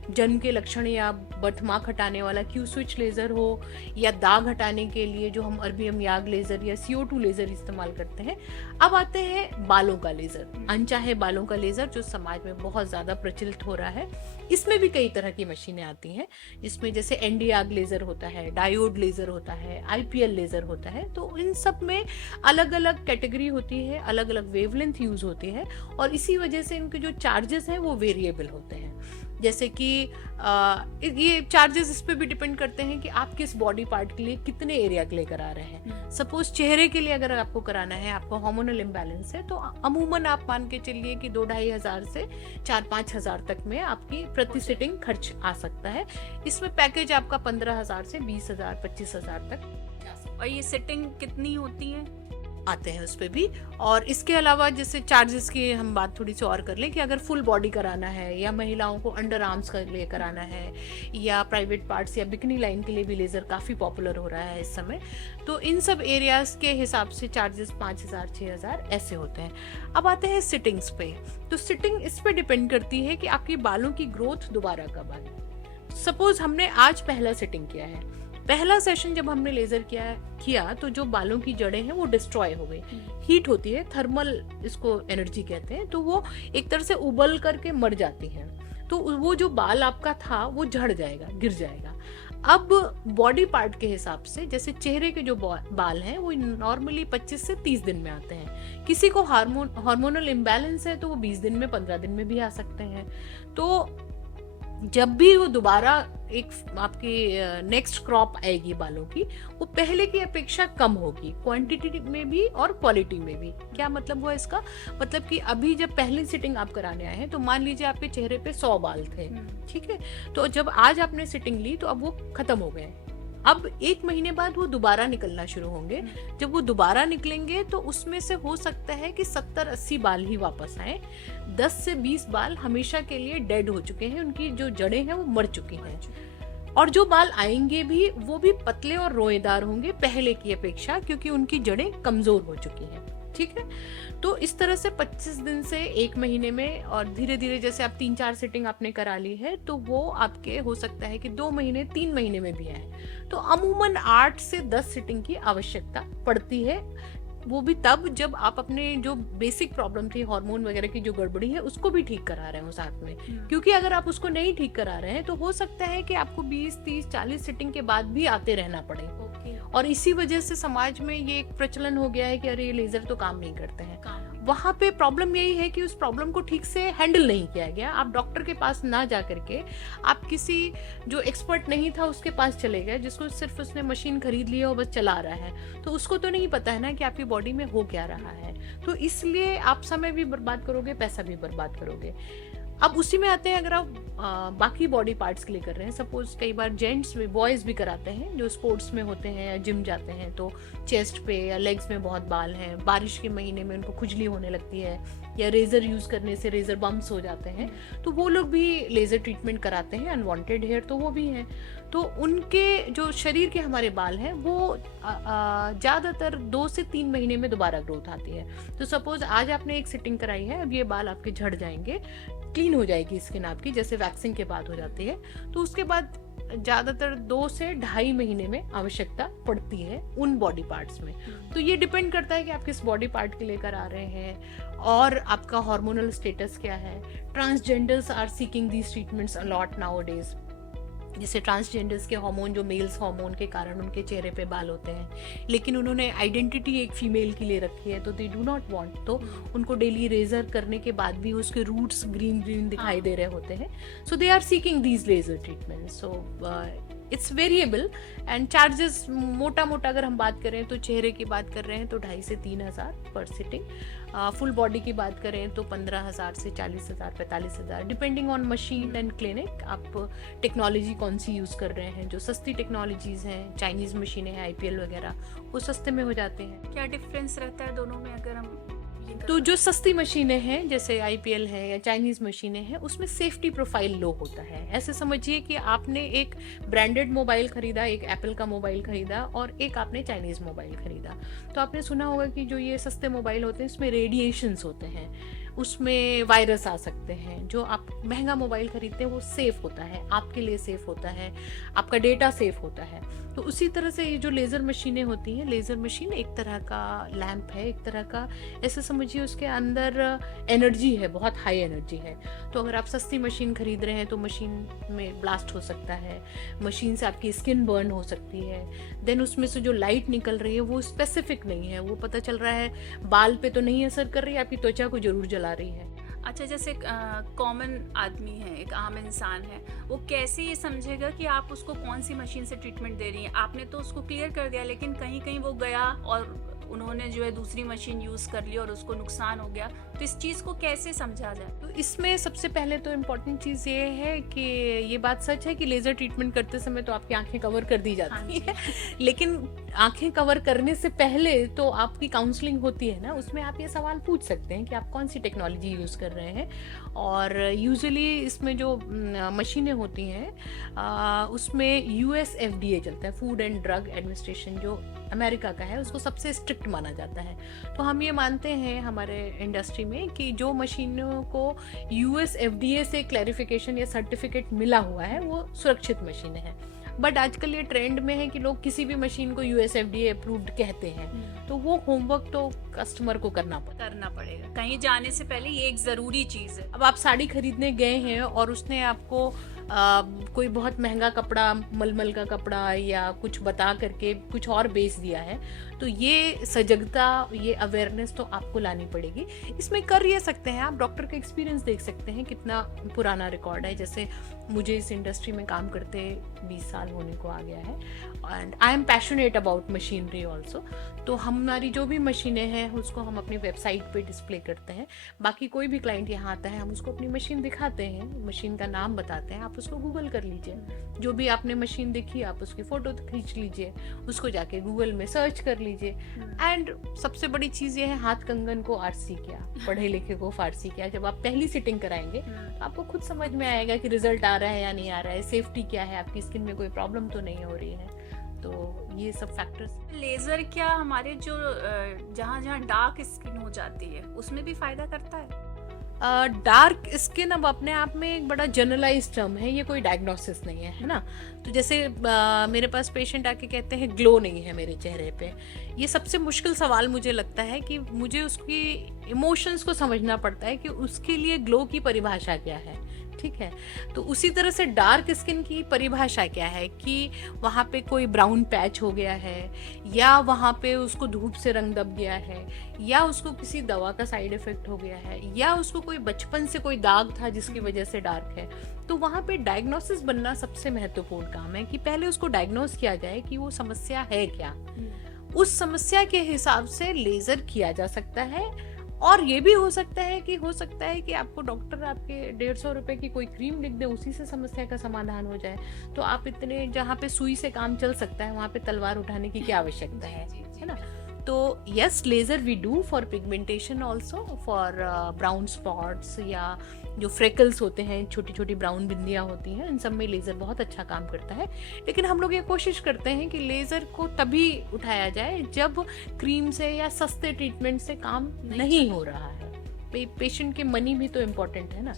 जन्म के लक्षण या बर्थमार्क हटाने वाला क्यू स्विच लेजर हो, या दाग हटाने के लिए जो हम अर्बियम याग लेजर या CO2 लेजर इस्तेमाल करते हैं। अब आते हैं बालों का लेजर, अनचाहे बालों का लेजर जो समाज में बहुत ज्यादा प्रचलित हो रहा है। इसमें भी कई तरह की मशीनें आती हैं, जिसमें जैसे ND याग लेजर होता है, डायोड लेजर होता है, IPL लेजर होता है। तो इन सब में अलग अलग कैटेगरी होती है, अलग अलग वेवलेंथ यूज होती है, और इसी वजह से इनके जो चार्जेस हैं वो वेरिएबल होते हैं। जैसे कि ये चार्जेस इस पे भी डिपेंड करते हैं कि आप किस बॉडी पार्ट के लिए कितने एरिया के लिए करा रहे हैं। सपोज चेहरे के लिए अगर आपको कराना है, आपको हार्मोनल इम्बैलेंस है, तो अमूमन आप मान के चलिए कि 2-2.5 हजार से 4-5 हजार तक में आपकी प्रति सिटिंग खर्च आ सकता है। इसमें पैकेज आपका 15 हजार से 20 हजार 25 हजार तक जा सकता है। और ये सिटिंग कितनी होती है? आते हैं उस पे भी। और इसके अलावा जैसे चार्जेस की हम बात थोड़ी सी और कर लें कि अगर फुल बॉडी कराना है, या महिलाओं को अंडर आर्म्स के लिए कराना है, या प्राइवेट पार्ट्स या बिकनी लाइन के लिए भी लेजर काफ़ी पॉपुलर हो रहा है इस समय, तो इन सब एरियाज के हिसाब से चार्जेस 5,000 6,000 ऐसे होते हैं। अब आते हैं सिटिंग्स पे। तो सिटिंग इस पे डिपेंड करती है कि आपकी बालों की ग्रोथ दोबारा कब आई। सपोज हमने आज पहला सिटिंग किया है, पहला सेशन जब हमने लेजर किया तो जो बालों की जड़ें हैं वो डिस्ट्रॉय हो गई, हीट होती है, थर्मल इसको एनर्जी कहते हैं, तो वो एक तरह से उबल करके मर जाती हैं। तो वो जो बाल आपका था वो झड़ जाएगा, गिर जाएगा। अब बॉडी पार्ट के हिसाब से जैसे चेहरे के जो बाल हैं वो नॉर्मली 25 से 30 दिन में आते हैं। किसी को हार्मोनल इम्बैलेंस है तो वो 20 दिन में 15 दिन में भी आ सकते हैं। तो जब भी वो दोबारा एक आपकी नेक्स्ट क्रॉप आएगी बालों की, वो पहले की अपेक्षा कम होगी, क्वांटिटी में भी और क्वालिटी में भी। क्या मतलब हुआ इसका? मतलब कि अभी जब पहली सिटिंग आप कराने आए हैं तो मान लीजिए आपके चेहरे पे 100 बाल थे, ठीक है, तो जब आज आपने सिटिंग ली तो अब वो खत्म हो गए। अब 1 महीने बाद वो दोबारा निकलना शुरू होंगे। जब वो दोबारा निकलेंगे तो उसमें से हो सकता है कि 70-80 बाल ही वापस आए। 10 से 20 बाल हमेशा के लिए डेड हो चुके हैं, उनकी जो जड़ें हैं वो मर चुकी हैं। और जो बाल आएंगे भी वो भी पतले और रोएदार होंगे पहले की अपेक्षा, क्योंकि उनकी जड़ें कमजोर हो चुकी हैं। ठीक है, तो इस तरह से 25 दिन से 1 महीने में, और धीरे धीरे जैसे आप 3-4 सिटिंग आपने करा ली है तो वो आपके हो सकता है कि 2 महीने 3 महीने में भी आए। तो अमूमन 8 से 10 सिटिंग की आवश्यकता पड़ती है, वो भी तब जब आप अपने जो बेसिक प्रॉब्लम थी, हार्मोन वगैरह की जो गड़बड़ी है, उसको भी ठीक करा रहे हो साथ में। क्योंकि अगर आप उसको नहीं ठीक करा रहे हैं तो हो सकता है कि आपको 20-30-40 सिटिंग के बाद भी आते रहना पड़े। और इसी वजह से समाज में ये एक प्रचलन हो गया है कि अरे ये लेजर तो काम नहीं करते हैं। वहां पे प्रॉब्लम यही है कि उस प्रॉब्लम को ठीक से हैंडल नहीं किया गया। आप डॉक्टर के पास ना जा करके आप किसी जो एक्सपर्ट नहीं था उसके पास चले गए, जिसको सिर्फ उसने मशीन खरीद ली और बस चला रहा है, तो उसको तो नहीं पता है ना कि आपकी बॉडी में हो क्या रहा है। तो इसलिए आप समय भी बर्बाद करोगे, पैसा भी बर्बाद करोगे। अब उसी में आते हैं, अगर आप बाकी बॉडी पार्ट्स के लिए कर रहे हैं, सपोज कई बार जेंट्स भी, बॉयज भी कराते हैं जो स्पोर्ट्स में होते हैं या जिम जाते हैं, तो चेस्ट पे या लेग्स में बहुत बाल हैं, बारिश के महीने में उनको खुजली होने लगती है, या रेजर यूज करने से रेजर बम्प्स हो जाते हैं, तो वो लोग भी लेजर ट्रीटमेंट कराते हैं। अनवांटेड हेयर तो वो भी हैं, तो उनके जो शरीर के हमारे बाल हैं वो ज्यादातर 2 से 3 महीने में दोबारा ग्रोथ आती है। तो सपोज आज आपने एक सिटिंग कराई है, अब ये बाल आपके झड़ जाएंगे, क्लीन हो जाएगी स्किन आपकी, जैसे वैक्सिंग के बाद हो जाती है, तो उसके बाद ज्यादातर 2 से 2.5 महीने में आवश्यकता पड़ती है उन बॉडी पार्ट्स में। तो ये डिपेंड करता है कि आप किस बॉडी पार्ट के लिए करा रहे हैं और आपका हार्मोनल स्टेटस क्या है। Transgenders are seeking these treatments a lot nowadays. जैसे ट्रांसजेंडर्स के हार्मोन, जो मेल्स हार्मोन के कारण उनके चेहरे पे बाल होते हैं, लेकिन उन्होंने आइडेंटिटी एक फीमेल के लिए रखी है, तो दे डू नॉट वांट, तो उनको डेली रेजर करने के बाद भी उसके रूट्स ग्रीन ग्रीन दिखाई दे रहे होते हैं। So they are seeking these laser treatment. So it's variable and charges मोटा मोटा अगर हम बात करें तो चेहरे की बात कर रहे हैं तो 2,500 से 3,000 पर सिटिंग। फुल बॉडी की बात करें तो 15,000 से 40,000 45,000 depending on machine and clinic. आप टेक्नोलॉजी कौन सी यूज़ कर रहे हैं, जो सस्ती टेक्नोलॉजीज हैं, चाइनीज़ मशीनें हैं, IPL वगैरह, वो सस्ते में हो जाते हैं। क्या डिफरेंस रहता है दोनों में अगर हम? तो जो सस्ती मशीनें हैं जैसे IPL है या चाइनीज मशीनें हैं, उसमें सेफ्टी प्रोफाइल लो होता है। ऐसे समझिए कि आपने एक ब्रांडेड मोबाइल खरीदा, एक एप्पल का मोबाइल खरीदा और एक आपने चाइनीज मोबाइल खरीदा, तो आपने सुना होगा कि जो ये सस्ते मोबाइल होते हैं इसमें रेडिएशंस होते हैं। उसमें वायरस आ सकते हैं। जो आप महंगा मोबाइल खरीदते हैं वो सेफ होता है, आपके लिए सेफ होता है, आपका डेटा सेफ होता है। तो उसी तरह से ये जो लेज़र मशीनें होती हैं, लेज़र मशीन एक तरह का लैंप है, एक तरह का, ऐसे समझिए उसके अंदर एनर्जी है, बहुत हाई एनर्जी है। तो अगर आप सस्ती मशीन खरीद रहे हैं तो मशीन में ब्लास्ट हो सकता है, मशीन से आपकी स्किन बर्न हो सकती है। देन उसमें से जो लाइट निकल रही है वो स्पेसिफिक नहीं है, वो पता चल रहा है बाल पे तो नहीं असर कर रही है, आपकी त्वचा को जरूर जला रही है। अच्छा, जैसे कॉमन आदमी है, एक आम इंसान है, वो कैसे ये समझेगा कि आप उसको कौन सी मशीन से ट्रीटमेंट दे रही हैं? आपने तो उसको क्लियर कर दिया, लेकिन कहीं कहीं वो गया और उन्होंने जो है दूसरी मशीन यूज कर ली और उसको नुकसान हो गया, तो इस चीज को कैसे समझा जाए? तो इसमें सबसे पहले तो इम्पोर्टेंट चीज़ ये है कि ये बात सच है कि लेज़र ट्रीटमेंट करते समय तो आपकी आंखें कवर कर दी जाती है, लेकिन आंखें कवर करने से पहले तो आपकी काउंसलिंग होती है ना, उसमें आप ये सवाल पूछ सकते हैं कि आप कौन सी टेक्नोलॉजी यूज़ कर रहे हैं। और यूजुअली इसमें जो मशीनें होती हैं उसमें US FDA चलता है, फूड एंड ड्रग एडमिनिस्ट्रेशन, जो अमेरिका का है, उसको सबसे स्ट्रिक्ट माना जाता है। तो हम ये मानते हैं हमारे इंडस्ट्री में कि जो मशीनों को US FDA से क्लैरिफिकेशन या सर्टिफिकेट मिला हुआ है वो सुरक्षित मशीनें हैं। बट आजकल ये ट्रेंड में है कि लोग किसी भी मशीन को US FDA अप्रूव्ड कहते हैं, तो वो होमवर्क तो कस्टमर को करना पड़ेगा कहीं जाने से पहले, ये एक जरूरी चीज है। अब आप साड़ी खरीदने गए हैं और उसने आपको कोई बहुत महंगा कपड़ा, मलमल का कपड़ा या कुछ बता करके कुछ और बेच दिया है, तो ये सजगता, ये अवेयरनेस तो आपको लानी पड़ेगी। इसमें कर ये सकते हैं आप, डॉक्टर का एक्सपीरियंस देख सकते हैं कितना पुराना रिकॉर्ड है। जैसे मुझे इस इंडस्ट्री में काम करते 20 साल होने को आ गया है, and I am passionate about machinery also. तो हमारी जो भी मशीनें हैं उसको हम अपनी वेबसाइट पे डिस्प्ले करते हैं। बाकी कोई भी क्लाइंट यहाँ आता है, हम उसको अपनी मशीन दिखाते हैं, मशीन का नाम बताते हैं, आप उसको गूगल कर लीजिए, जो भी आपने मशीन देखी आप उसकी फोटो खींच लीजिए, उसको जाके गूगल में सर्च कर लीजिए। एंड सबसे बड़ी चीज़ ये है, हाथ कंगन को आरसी क्या, पढ़े लिखे को फारसी क्या। जब आप पहली सिटिंग कराएंगे तो आपको खुद समझ में आएगा कि रिजल्ट आ रहा है या नहीं आ रहा है, सेफ्टी क्या है, आपकी स्किन में कोई प्रॉब्लम तो नहीं हो रही है। तो ये सब फैक्टर्स। लेजर क्या हमारे जो जहाँ जहाँ डार्क स्किन हो जाती है उसमें भी फायदा करता है? डार्क स्किन अब अपने आप में एक बड़ा जनरलाइज टर्म है, ये कोई डायग्नोसिस नहीं है ना। तो जैसे मेरे पास पेशेंट आके कहते हैं ग्लो नहीं है मेरे चेहरे पे, ये सबसे मुश्किल सवाल मुझे लगता है कि मुझे उसकी इमोशंस को समझना पड़ता है कि उसके लिए ग्लो की परिभाषा क्या है। ठीक है, तो उसी तरह से डार्क स्किन की परिभाषा क्या है कि वहाँ पे कोई ब्राउन पैच हो गया है, या वहाँ पे उसको धूप से रंग दब गया है, या उसको किसी दवा का साइड इफेक्ट हो गया है, या उसको कोई बचपन से कोई दाग था जिसकी वजह से डार्क है। तो वहाँ पे डायग्नोसिस बनना सबसे महत्वपूर्ण काम है कि पहले उसको डायग्नोस किया जाए कि वो समस्या है क्या। उस समस्या के हिसाब से लेजर किया जा सकता है। और ये भी हो सकता है कि आपको डॉक्टर आपके 150 रुपए की कोई क्रीम लिख दे, उसी से समस्या का समाधान हो जाए। तो आप इतने, जहाँ पे सुई से काम चल सकता है वहाँ पे तलवार उठाने की क्या आवश्यकता है ना। तो yes, laser we do for pigmentation also, for brown spots, या जो फ्रेकल्स होते हैं, छोटी छोटी ब्राउन बिंदियां होती हैं, इन सब में लेजर बहुत अच्छा काम करता है। लेकिन हम लोग ये कोशिश करते हैं कि लेजर को तभी उठाया जाए जब क्रीम से या सस्ते ट्रीटमेंट से काम नहीं हो रहा है। पेशेंट के मनी भी तो इम्पोर्टेंट है ना,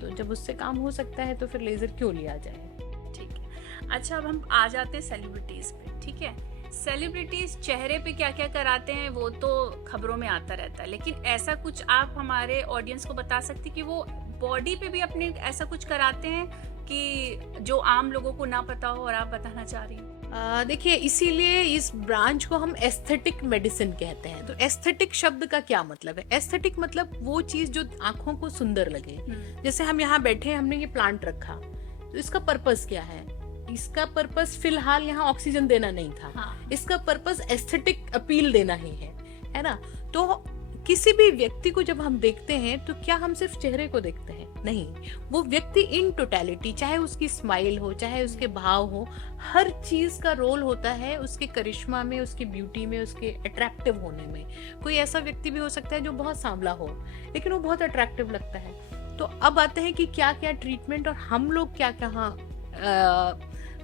तो जब उससे काम हो सकता है तो फिर लेजर क्यों लिया जाए। ठीक है, अच्छा अब हम आ जाते हैं सेलिब्रिटीज पे। ठीक है, सेलिब्रिटीज चेहरे पे क्या क्या कराते हैं वो तो खबरों में आता रहता है, लेकिन ऐसा कुछ आप हमारे ऑडियंस को बता सकते कि वो बॉडी पे भी अपने ऐसा कुछ कराते हैं कि जो आम लोगों को ना पता हो और आप बताना चाह रही हैं? देखिए, इसीलिए इस ब्रांच को हम एस्थेटिक मेडिसिन कहते हैं। तो एस्थेटिक शब्द का क्या मतलब है? एस्थेटिक मतलब वो चीज जो आंखों को सुंदर लगे। जैसे हम यहाँ बैठे हैं, हमने ये प्लांट रखा, तो इसका पर्पस क्या है? इसका पर्पस फिलहाल यहाँ ऑक्सीजन देना नहीं था। इसका पर्पस एस्थेटिक अपील देना ही है ना। तो किसी भी व्यक्ति को जब हम देखते हैं तो क्या हम सिर्फ चेहरे को देखते हैं? नहीं, वो व्यक्ति इन टोटलिटी, चाहे उसकी स्माइल हो, चाहे उसके भाव हो, हर चीज का रोल होता है उसके करिश्मा में, उसकी ब्यूटी में, उसके अट्रैक्टिव होने में। कोई ऐसा व्यक्ति भी हो सकता है जो बहुत सांवला हो लेकिन वो बहुत अट्रैक्टिव लगता है। तो अब आते हैं कि क्या क्या ट्रीटमेंट और हम लोग क्या कहाँ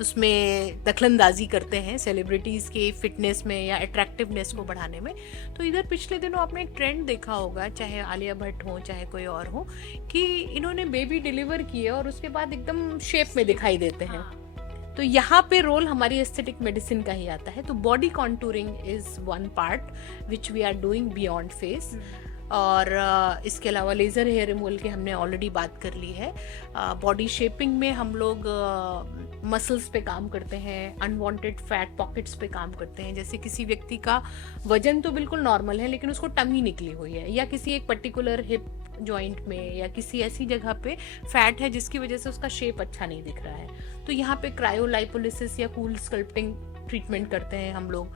उसमें दखलंदाजी करते हैं सेलिब्रिटीज के फिटनेस में या अट्रैक्टिवनेस को बढ़ाने में। तो इधर पिछले दिनों आपने एक ट्रेंड देखा होगा, चाहे आलिया भट्ट हो चाहे कोई और हो, कि इन्होंने बेबी डिलीवर किए और उसके बाद एकदम शेप में दिखाई देते हैं। तो यहाँ पे रोल हमारी एस्थेटिक मेडिसिन का ही आता है। तो body contouring is one part which we are doing beyond face. और इसके अलावा लेज़र हेयर रिमूवल की हमने ऑलरेडी बात कर ली है। बॉडी शेपिंग में हम लोग मसल्स पे काम करते हैं, अनवांटेड फैट पॉकेट्स पे काम करते हैं। जैसे किसी व्यक्ति का वजन तो बिल्कुल नॉर्मल है लेकिन उसको टंगी निकली हुई है, या किसी एक पर्टिकुलर हिप जॉइंट में या किसी ऐसी जगह पे फैट है जिसकी वजह से उसका शेप अच्छा नहीं दिख रहा है। तो यहाँ पे क्रायोलाइपोलिसिस या कूल स्कल्पटिंग ट्रीटमेंट करते हैं हम लोग,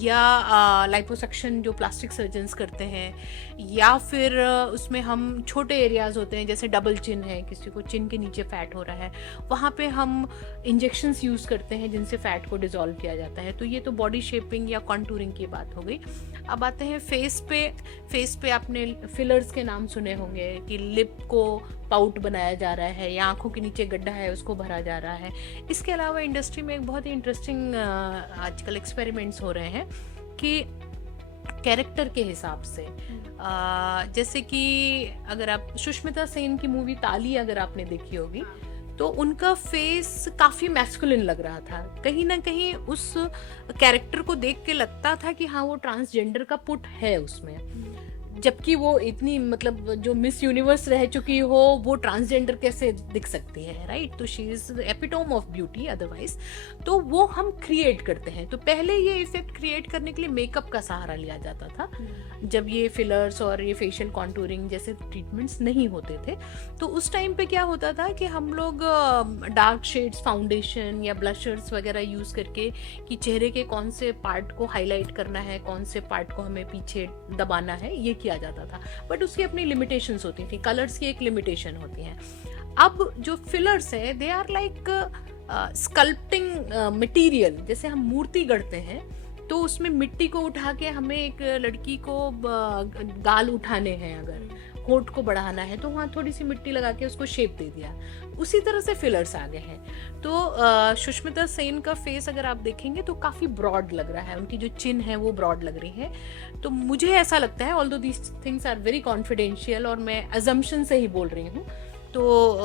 या लाइपोसक्शन जो प्लास्टिक सर्जन्स करते हैं, या फिर उसमें हम छोटे एरियाज होते हैं जैसे डबल चिन है, किसी को चिन के नीचे फैट हो रहा है, वहाँ पे हम इंजेक्शंस यूज़ करते हैं जिनसे फैट को डिसॉल्व किया जाता है। तो ये तो बॉडी शेपिंग या कॉन्टूरिंग की बात हो गई। अब आते हैं फेस पे। फेस पे आपने फिलर्स के नाम सुने होंगे कि लिप को पाउट बनाया जा रहा है या आंखों के नीचे गड्ढा है उसको भरा जा रहा है। इसके अलावा इंडस्ट्री में एक बहुत ही इंटरेस्टिंग आजकल एक्सपेरिमेंट्स हो रहे हैं कि कैरेक्टर के हिसाब से, जैसे कि अगर आप सुष्मिता सेन की मूवी ताली अगर आपने देखी होगी तो उनका फेस काफी मैस्कुलिन लग रहा था। कहीं ना कहीं उस कैरेक्टर को देख के लगता था कि हाँ वो ट्रांसजेंडर का पुट है उसमें, जबकि वो इतनी मतलब जो मिस यूनिवर्स रह चुकी हो वो ट्रांसजेंडर कैसे दिख सकती है, राइट। तो she is epitome of beauty otherwise. तो वो हम क्रिएट करते हैं। तो पहले ये इफेक्ट क्रिएट करने के लिए मेकअप का सहारा लिया जाता था, जब ये फिलर्स और ये फेशियल कॉन्टूरिंग जैसे ट्रीटमेंट्स नहीं होते थे। तो उस टाइम पे क्या होता था कि हम लोग डार्क शेड्स, फाउंडेशन या ब्लशर्स वगैरह यूज करके कि चेहरे के कौन से पार्ट को हाईलाइट करना है, कौन से पार्ट को हमें पीछे दबाना है, ये किया जाता था। बट उसकी अपनी लिमिटेशंस होती थी, कलर्स की एक लिमिटेशन होती है। अब जो फिलर्स है they are like sculpting material. जैसे हम मूर्ति गढ़ते हैं तो उसमें मिट्टी को उठा के हमें एक लड़की को गाल उठाने हैं, अगर होठ को बढ़ाना है तो वहाँ थोड़ी सी मिट्टी लगा के उसको शेप दे दिया। उसी तरह से फिलर्स आ गए हैं। तो सुष्मिता सेन का फेस अगर आप देखेंगे तो काफ़ी ब्रॉड लग रहा है, उनकी जो चिन है वो ब्रॉड लग रही है। तो मुझे ऐसा लगता है, although these things are very confidential और मैं अजम्पशन से ही बोल रही हूँ, तो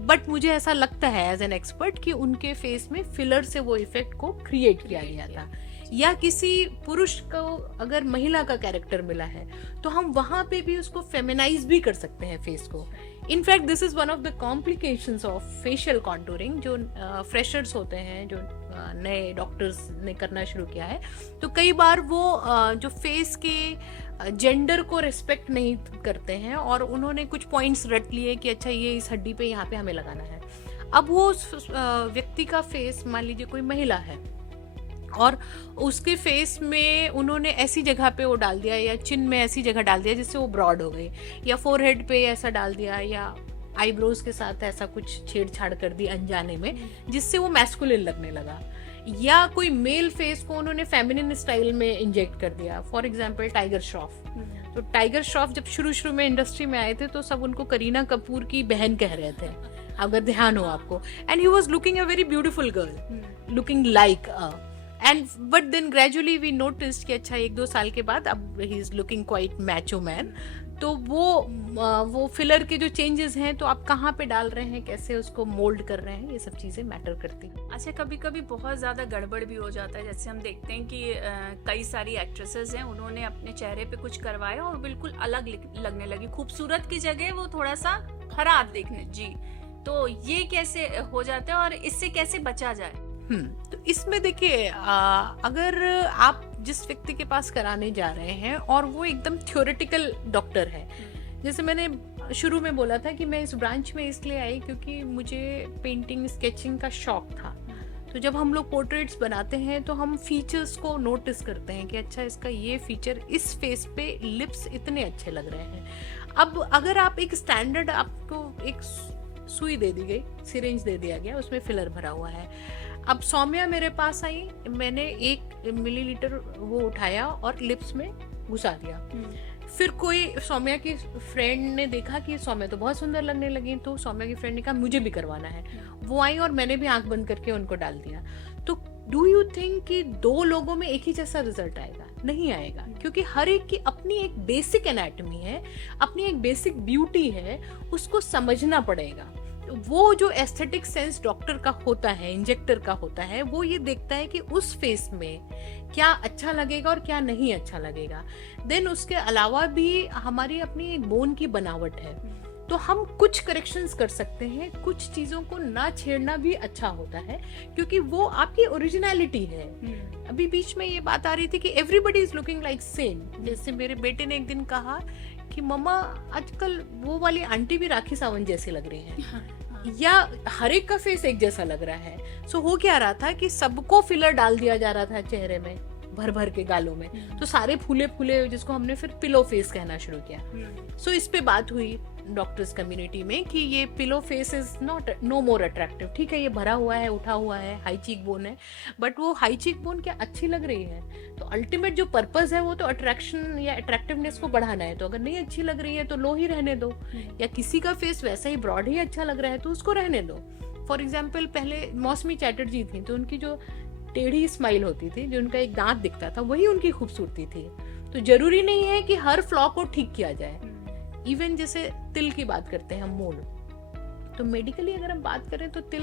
बट मुझे ऐसा लगता है एज एन एक्सपर्ट कि उनके फेस में फिलर से वो इफेक्ट को क्रिएट किया गया था। या किसी पुरुष को अगर महिला का कैरेक्टर मिला है तो हम वहां पे भी उसको फेमिनाइज भी कर सकते हैं फेस को। In fact this is one of the complications of facial contouring, जो फ्रेशर्स होते हैं, जो नए डॉक्टर्स ने करना शुरू किया है। तो कई बार वो जो फेस के जेंडर को रिस्पेक्ट नहीं करते हैं और उन्होंने कुछ पॉइंट्स रट लिए कि अच्छा ये इस हड्डी पे यहाँ पे हमें लगाना है। अब वो उस व्यक्ति का फेस, मान लीजिए कोई महिला है और उसके फेस में उन्होंने ऐसी जगह पे वो डाल दिया या चिन में ऐसी जगह डाल दिया जिससे वो ब्रॉड हो गई, या फोरहेड पे ऐसा डाल दिया, या आईब्रोज के साथ ऐसा कुछ छेड़छाड़ कर दी अनजाने में जिससे वो मैस्कुलिन लगने लगा, या कोई मेल फेस को उन्होंने फेमिनिन स्टाइल में इंजेक्ट कर दिया। For example tiger Shroff. तो टाइगर श्रॉफ जब शुरू में इंडस्ट्री में आए थे तो सब उनको करीना कपूर की बहन कह रहे थे, अगर ध्यान हो आपको। And he was looking a very beautiful girl, looking like and but then gradually we noticed कि अच्छा 1-2 साल के बाद अब he is looking quite macho man. तो वो फिलर के जो चेंजेस हैं तो आप कहाँ पे डाल रहे हैं, कैसे उसको मोल्ड कर रहे हैं, ये सब चीजें मैटर करती हैं। अच्छा, कभी कभी बहुत ज़्यादा गड़बड़ भी हो जाता है। जैसे हम देखते हैं कि कई सारी एक्ट्रेसेस हैं, उन्होंने अपने चेहरे पे कुछ करवाया और बिल्कुल अलग लगने लगी, खूबसूरत की जगह वो थोड़ा सा खराब देखने जी। तो ये कैसे हो जाता है और इससे कैसे बचा जाए? तो इसमें देखिए, अगर आप जिस व्यक्ति के पास कराने जा रहे हैं और वो एकदम थ्योरेटिकल डॉक्टर है, जैसे मैंने शुरू में बोला था कि मैं इस ब्रांच में इसलिए आई क्योंकि मुझे पेंटिंग, स्केचिंग का शौक था। तो जब हम लोग पोर्ट्रेट्स बनाते हैं तो हम फीचर्स को नोटिस करते हैं कि अच्छा इसका ये फीचर इस फेस पे, लिप्स इतने अच्छे लग रहे हैं। अब अगर आप एक स्टैंडर्ड, आपको एक सुई दे दी गई, सिरिंज दे दिया गया, उसमें फिलर भरा हुआ है। अब सौम्या मेरे पास आई, मैंने 1 मिलीलीटर वो उठाया और लिप्स में घुसा दिया। फिर कोई सौम्या की फ्रेंड ने देखा कि सौम्या तो बहुत सुंदर लगने लगी, तो सौम्या की फ्रेंड ने कहा मुझे भी करवाना है। वो आई और मैंने भी आंख बंद करके उनको डाल दिया। तो डू यू थिंक कि 2 लोगों में एक ही जैसा रिजल्ट आएगा? नहीं आएगा, क्योंकि हर एक की अपनी एक बेसिक एनाटॉमी है, अपनी एक बेसिक ब्यूटी है, उसको समझना पड़ेगा। वो जो एस्थेटिक सेंस डॉक्टर का होता है, इंजेक्टर का होता है, वो ये देखता है कि उस फेस में क्या अच्छा लगेगा और क्या नहीं अच्छा लगेगा। देन उसके अलावा भी हमारी अपनी एक बोन की बनावट है, तो हम कुछ करेक्शंस कर सकते हैं, कुछ चीजों को ना छेड़ना भी अच्छा होता है, क्योंकि वो आपकी ओरिजिनलिटी है। अभी बीच में ये बात आ रही थी कि everybody is looking like same. जैसे मेरे बेटे ने एक दिन कहा कि मम्मा आजकल वो वाली आंटी भी राखी सावंत जैसी लग रही है, या हर एक का फेस एक जैसा लग रहा है। सो हो क्या रहा था कि सबको फिलर डाल दिया जा रहा था चेहरे में, भर भर के गालों में, तो सारे फूले फूले, जिसको हमने फिर पिलो फेस कहना शुरू किया। सो इस पे बात हुई डॉक्टर्स कम्युनिटी में कि ये pillow face is not know more attractive. ठीक है, ये भरा हुआ है, उठा हुआ है, हाई चीक बोन है, बट वो हाई चीक बोन क्या अच्छी लग रही है? तो अल्टीमेट जो पर्पस है वो तो अट्रैक्शन या अट्रैक्टिवनेस को बढ़ाना है। तो अगर नहीं अच्छी लग रही है तो लो ही रहने दो, या किसी का फेस वैसा ही ब्रॉड ही अच्छा लग रहा है तो उसको रहने दो। फॉर एग्जाम्पल, पहले मौसमी चैटर्जी थी, तो उनकी जो टेढ़ी स्माइल होती थी, जो उनका एक दांत दिखता था, वही उनकी खूबसूरती थी। तो जरूरी नहीं है कि हर फ्लॉ को ठीक किया जाए। इवन जैसे तिल की बात करते हैं हम, मूल, तो मेडिकली अगर हम बात करें तो तिल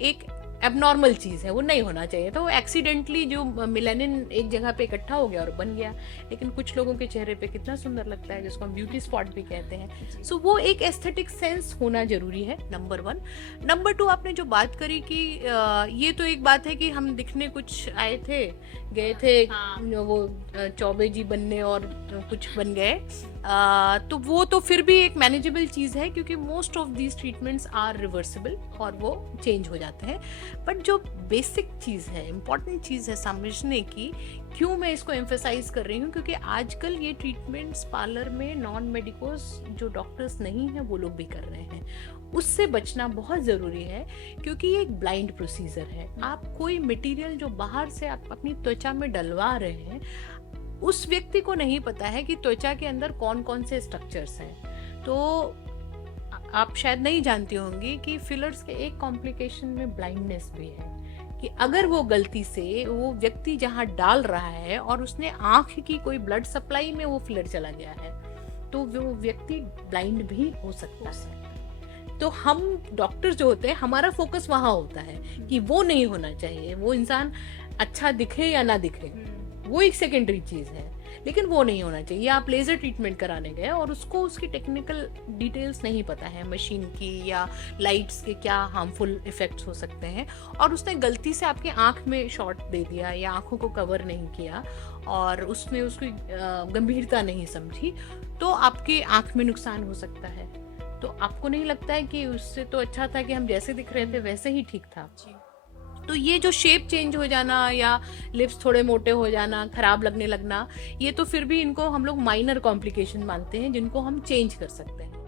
एक एबनॉर्मल चीज है, वो नहीं होना चाहिए था। वो एक्सीडेंटली जो मिलेनिन एक जगह पे इकट्ठा हो गया और बन गया, लेकिन कुछ लोगों के चेहरे पे कितना सुंदर लगता है, जिसको हम ब्यूटी स्पॉट भी कहते हैं। सो वो एक एस्थेटिक सेंस होना जरूरी है, नंबर 1। नंबर 2, आपने जो बात करी कि ये तो एक बात है कि हम दिखने कुछ आए थे, गए थे, वो चौबे जी बनने और कुछ बन गए, तो वो तो फिर भी एक मैनेजेबल चीज है, क्योंकि most of these treatments are reversible और वो चेंज हो जाते हैं। बट जो बेसिक चीज है, इंपॉर्टेंट चीज है समझने की, क्यों मैं इसको एम्फेसाइज कर रही हूँ, क्योंकि आजकल ये ट्रीटमेंट्स पार्लर में नॉन मेडिकोस जो डॉक्टर्स नहीं है वो लोग भी कर रहे हैं। उससे बचना बहुत जरूरी है, क्योंकि ये एक ब्लाइंड प्रोसीजर है। आप कोई मटेरियल जो बाहर से आप अपनी त्वचा में डलवा रहे हैं, उस व्यक्ति को नहीं पता है कि त्वचा के अंदर कौन कौन से स्ट्रक्चर्स हैं। तो आप शायद नहीं जानती होंगी कि फिलर्स के एक कॉम्प्लिकेशन में ब्लाइंडनेस भी है, कि अगर वो गलती से वो व्यक्ति जहां डाल रहा है और उसने आंख की कोई ब्लड सप्लाई में वो फिलर चला गया है, तो वो व्यक्ति ब्लाइंड भी हो सकता है। तो हम डॉक्टर जो होते हैं, हमारा फोकस वहां होता है कि वो नहीं होना चाहिए, वो इंसान अच्छा दिखे या ना दिखे, वो एक सेकेंडरी चीज है, लेकिन वो नहीं होना चाहिए। आप लेजर ट्रीटमेंट कराने गए और उसको उसकी टेक्निकल डिटेल्स नहीं पता है, मशीन की या लाइट्स के क्या हार्मफुल इफेक्ट्स हो सकते हैं, और उसने गलती से आपकी आंख में शॉट दे दिया या आंखों को कवर नहीं किया और उसने उसकी गंभीरता नहीं समझी, तो आपकी आंख में नुकसान हो सकता है। तो आपको नहीं लगता है कि उससे तो अच्छा था कि हम जैसे दिख रहे थे वैसे ही ठीक था? तो ये जो शेप चेंज हो जाना या लिप्स थोड़े मोटे हो जाना, खराब लगने लगना, ये तो फिर भी इनको हम लोग माइनर कॉम्प्लिकेशन मानते हैं, जिनको हम चेंज कर सकते हैं।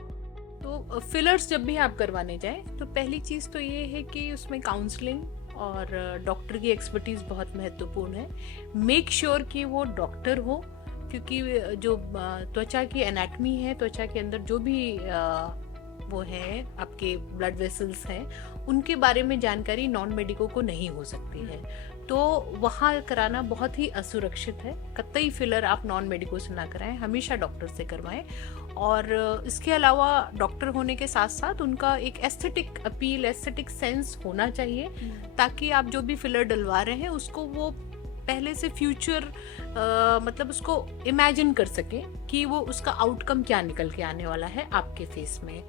तो फिलर्स जब भी आप करवाने जाएं, तो पहली चीज़ तो ये है कि उसमें काउंसलिंग और डॉक्टर की एक्सपर्टीज बहुत महत्वपूर्ण है। मेक श्योर कि वो डॉक्टर हो, क्योंकि जो त्वचा की एनाटमी है, त्वचा के अंदर जो भी वो है आपके ब्लड वेसल्स हैं, उनके बारे में जानकारी नॉन मेडिको को नहीं हो सकती है। तो वहाँ कराना बहुत ही असुरक्षित है। कतई फिलर आप नॉन मेडिको से ना कराएं, हमेशा डॉक्टर से करवाएं। और इसके अलावा डॉक्टर होने के साथ साथ उनका एक एस्थेटिक अपील, एस्थेटिक सेंस होना चाहिए, ताकि आप जो भी फिलर डलवा रहे हैं उसको वो पहले से फ्यूचर मतलब उसको इमेजिन कर सके कि वो उसका आउटकम क्या निकल के आने वाला है आपके फेस में।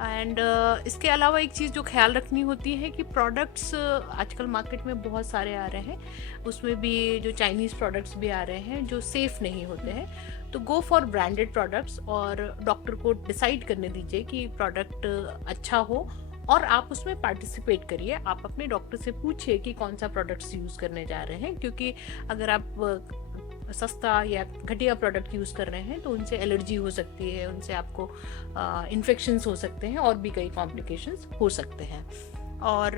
एंड इसके अलावा एक चीज़ जो ख्याल रखनी होती है कि प्रोडक्ट्स आजकल मार्केट में बहुत सारे आ रहे हैं, उसमें भी जो चाइनीज़ प्रोडक्ट्स भी आ रहे हैं जो सेफ़ नहीं होते हैं। तो गो फॉर ब्रांडेड प्रोडक्ट्स और डॉक्टर को डिसाइड करने दीजिए कि प्रोडक्ट अच्छा हो और आप उसमें पार्टिसिपेट करिए। आप अपने डॉक्टर से पूछिए कि कौन सा प्रोडक्ट्स यूज़ करने जा रहे हैं, क्योंकि अगर आप सस्ता या घटिया प्रोडक्ट यूज़ कर रहे हैं तो उनसे एलर्जी हो सकती है, उनसे आपको इन्फेक्शंस हो सकते हैं और भी कई कॉम्प्लिकेशंस हो सकते हैं। और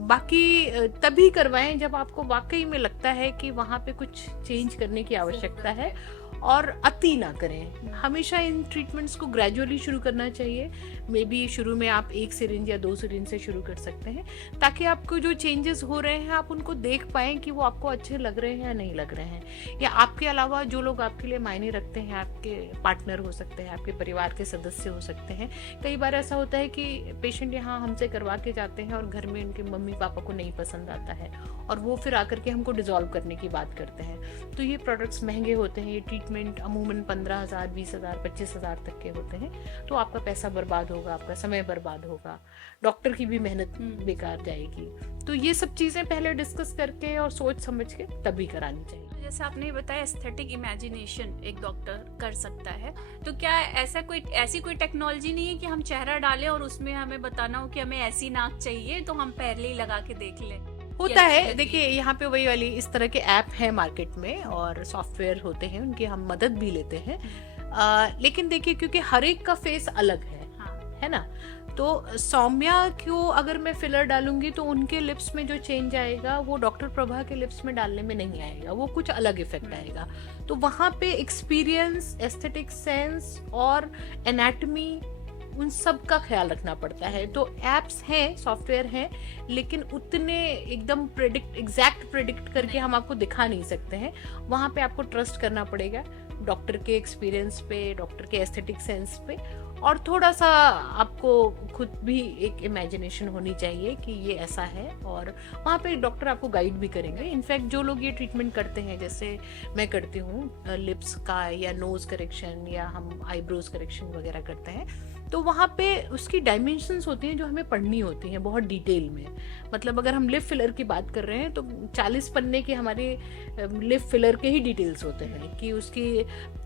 बाकी तभी करवाएं जब आपको वाकई में लगता है कि वहाँ पे कुछ चेंज करने की आवश्यकता है और अति ना करें। हमेशा इन ट्रीटमेंट्स को ग्रेजुअली शुरू करना चाहिए। मे बी शुरू में आप 1 सिरिंज या 2 सिरिंज से शुरू कर सकते हैं, ताकि आपको जो चेंजेस हो रहे हैं आप उनको देख पाएं कि वो आपको अच्छे लग रहे हैं या नहीं लग रहे हैं। या आपके अलावा जो लोग आपके लिए मायने रखते हैं, आपके पार्टनर हो सकते हैं, आपके परिवार के सदस्य हो सकते हैं। कई बार ऐसा होता है कि पेशेंट यहाँ हमसे करवा के जाते हैं और घर में उनके मम्मी पापा को नहीं पसंद आता है, और वो फिर आकर के हमको डिसॉल्व करने की बात करते हैं। तो ये प्रोडक्ट्स महंगे होते हैं, ये ट्रीटमेंट अमूमन 15,000, 20,000, 25,000 तक के होते हैं। तो आपका पैसा बर्बाद होगा, आपका समय बर्बाद होगा, डॉक्टर की भी मेहनत बेकार जाएगी। तो ये सब चीजें पहले डिस्कस करके और सोच समझ के तभी करानी चाहिए। जैसे आपने बताया एस्थेटिक इमेजिनेशन एक डॉक्टर कर सकता है, तो क्या ऐसी कोई टेक्नोलॉजी नहीं है कि हम चेहरा डालें और उसमें हमें बताना हो कि हमें ऐसी नाक चाहिए, तो हम पहले ही लगा के देख लें? होता है, देखिए यहाँ पे वही वाली इस तरह के ऐप है मार्केट में और सॉफ्टवेयर होते हैं, उनकी हम मदद भी लेते हैं। लेकिन देखिए, क्योंकि हर एक का फेस अलग है ना, तो सौम्या को अगर मैं फिलर डालूंगी तो उनके लिप्स में जो चेंज आएगा वो डॉक्टर प्रभा के लिप्स में डालने में नहीं आएगा, वो कुछ अलग इफेक्ट आएगा। तो वहां पे एक्सपीरियंस, एस्थेटिक सेंस और एनाटॉमी, उन सब का ख्याल रखना पड़ता है। तो एप्स हैं, सॉफ्टवेयर हैं, लेकिन उतने एकदम एग्जैक्ट प्रेडिक्ट करके हम आपको दिखा नहीं सकते हैं। वहां पे आपको ट्रस्ट करना पड़ेगा डॉक्टर के एक्सपीरियंस पे, डॉक्टर के एस्थेटिक सेंस पे, और थोड़ा सा आपको खुद भी एक इमेजिनेशन होनी चाहिए कि ये ऐसा है, और वहाँ पे डॉक्टर आपको गाइड भी करेंगे। इनफैक्ट जो लोग ये ट्रीटमेंट करते हैं, जैसे मैं करती हूँ लिप्स का या नोज करेक्शन या हम आईब्रोज करेक्शन वगैरह करते हैं, तो वहाँ पे उसकी डायमेंशंस होती हैं जो हमें पढ़नी होती हैं बहुत डिटेल में। मतलब अगर हम लिप फिलर की बात कर रहे हैं तो 40 पन्ने के हमारे लिप फिलर के ही डिटेल्स होते हैं कि उसकी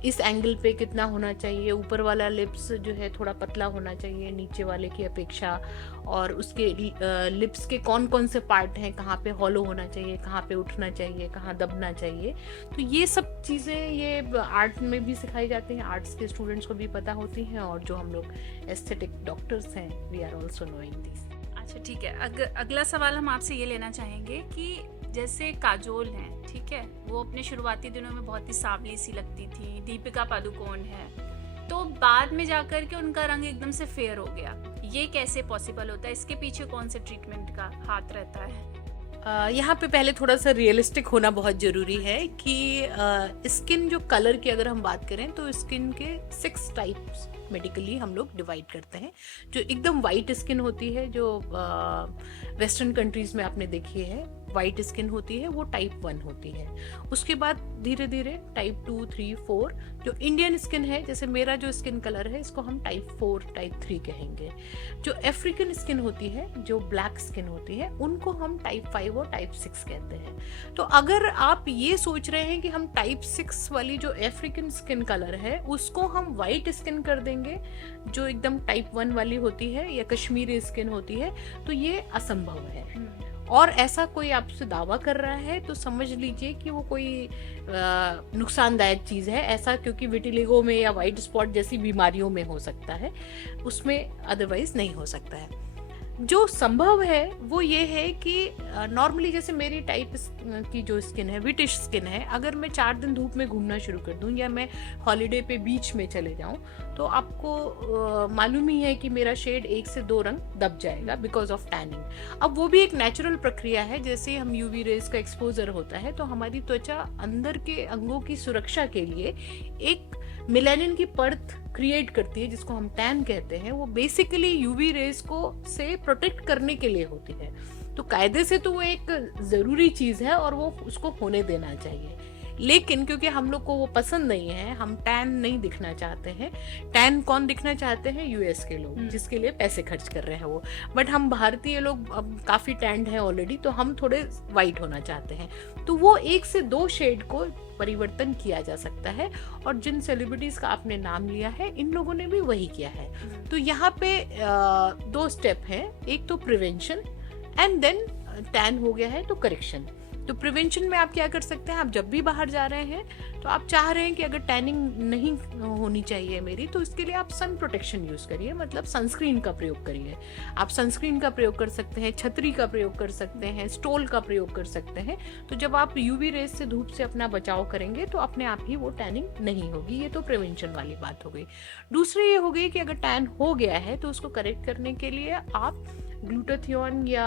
इस एंगल पे कितना होना चाहिए, ऊपर वाला लिप्स जो है थोड़ा पतला होना चाहिए नीचे वाले की अपेक्षा, और उसके लिप्स के कौन कौन से पार्ट हैं, कहाँ पे हॉलो होना चाहिए, कहाँ पे उठना चाहिए, कहाँ दबना चाहिए। तो ये सब चीज़ें ये आर्ट में भी सिखाई जाती हैं, आर्ट्स के स्टूडेंट्स को भी पता होती हैं, और जो हम लोग एस्थेटिक डॉक्टर्स हैं, we are also knowing this. अच्छा, ठीक है। अगला सवाल हम आपसे ये लेना चाहेंगे कि जैसे काजोल हैं, ठीक है, वो अपने शुरुआती दिनों में बहुत ही सांवली सी लगती थी। दीपिका पादुकोण है, तो बाद में जाकर के उनका रंग एकदम से फेयर हो गया। ये कैसे पॉसिबल होता है? इसके पीछे कौन से ट्रीटमेंट का हाथ रहता है? यहाँ पे पहले थोड़ा सा रियलिस्टिक होना बहुत जरूरी है कि स्किन जो कलर की अगर हम बात करें तो स्किन के 6 टाइप्स मेडिकली हम लोग डिवाइड करते हैं। जो एकदम वाइट स्किन होती है, जो वेस्टर्न कंट्रीज में आपने देखी है वाइट स्किन होती है, वो टाइप 1 होती है। उसके बाद धीरे धीरे टाइप 2, 3, 4 जो इंडियन स्किन है, जैसे मेरा जो स्किन कलर है, इसको हम टाइप 4, टाइप 3 कहेंगे। जो अफ्रीकन स्किन होती है, जो ब्लैक स्किन होती है, उनको हम टाइप 5 और टाइप 6 कहते हैं। तो अगर आप ये सोच रहे हैं कि हम टाइप 6 वाली जो अफ्रीकन स्किन कलर है उसको हम वाइट स्किन कर देंगे, जो एकदम टाइप 1 वाली होती है या कश्मीरी स्किन होती है, तो ये असंभव है। और ऐसा कोई आपसे दावा कर रहा है तो समझ लीजिए कि वो कोई नुकसानदायक चीज है ऐसा, क्योंकि विटिलिगो में या वाइट स्पॉट जैसी बीमारियों में हो सकता है, उसमें अदरवाइज नहीं हो सकता है। जो संभव है वो ये है कि नॉर्मली जैसे मेरी टाइप की जो स्किन है, विटिश स्किन है, अगर मैं 4 दिन धूप में घूमना शुरू कर दूं या मैं हॉलिडे पे बीच में चले जाऊं तो आपको मालूम ही है कि मेरा शेड 1 से 2 रंग दब जाएगा बिकॉज ऑफ टैनिंग। अब वो भी एक नेचुरल प्रक्रिया है, जैसे हम यूवी रेज का एक्सपोजर होता है तो हमारी त्वचा अंदर के अंगों की सुरक्षा के लिए एक मेलानिन की परत क्रिएट करती है जिसको हम टैन कहते हैं। वो बेसिकली यूवी रेज को से प्रोटेक्ट करने के लिए होती है। तो कायदे से तो वो एक जरूरी चीज है और वो उसको होने देना चाहिए, लेकिन क्योंकि हम लोग को वो पसंद नहीं है, हम टैन नहीं दिखना चाहते हैं। टैन कौन दिखना चाहते हैं? यूएस के लोग, जिसके लिए पैसे खर्च कर रहे हैं वो। बट हम भारतीय लोग अब काफी टैंड हैं ऑलरेडी, तो हम थोड़े वाइट होना चाहते हैं। तो वो 1 से 2 शेड को परिवर्तन किया जा सकता है, और जिन सेलिब्रिटीज का आपने नाम लिया है इन लोगों ने भी वही किया है। तो यहाँ पे 2 स्टेप हैं, एक तो प्रिवेंशन एंड देन टैन हो गया है तो करेक्शन। तो प्रिवेंशन में आप क्या कर सकते हैं? आप जब भी बाहर जा रहे हैं तो आप चाह रहे हैं कि अगर टैनिंग नहीं होनी चाहिए मेरी, तो इसके लिए आप सन प्रोटेक्शन यूज करिए, मतलब सनस्क्रीन का प्रयोग करिए। आप सनस्क्रीन का प्रयोग कर सकते हैं, छतरी का प्रयोग कर सकते हैं, स्टोल का प्रयोग कर सकते हैं। तो जब आप यूवी रेज से, धूप से अपना बचाव करेंगे तो अपने आप ही वो टैनिंग नहीं होगी। ये तो प्रिवेंशन वाली बात हो गई। दूसरी ये हो गई कि अगर टैन हो गया है तो उसको करेक्ट करने के लिए आप ग्लूटाथियोन या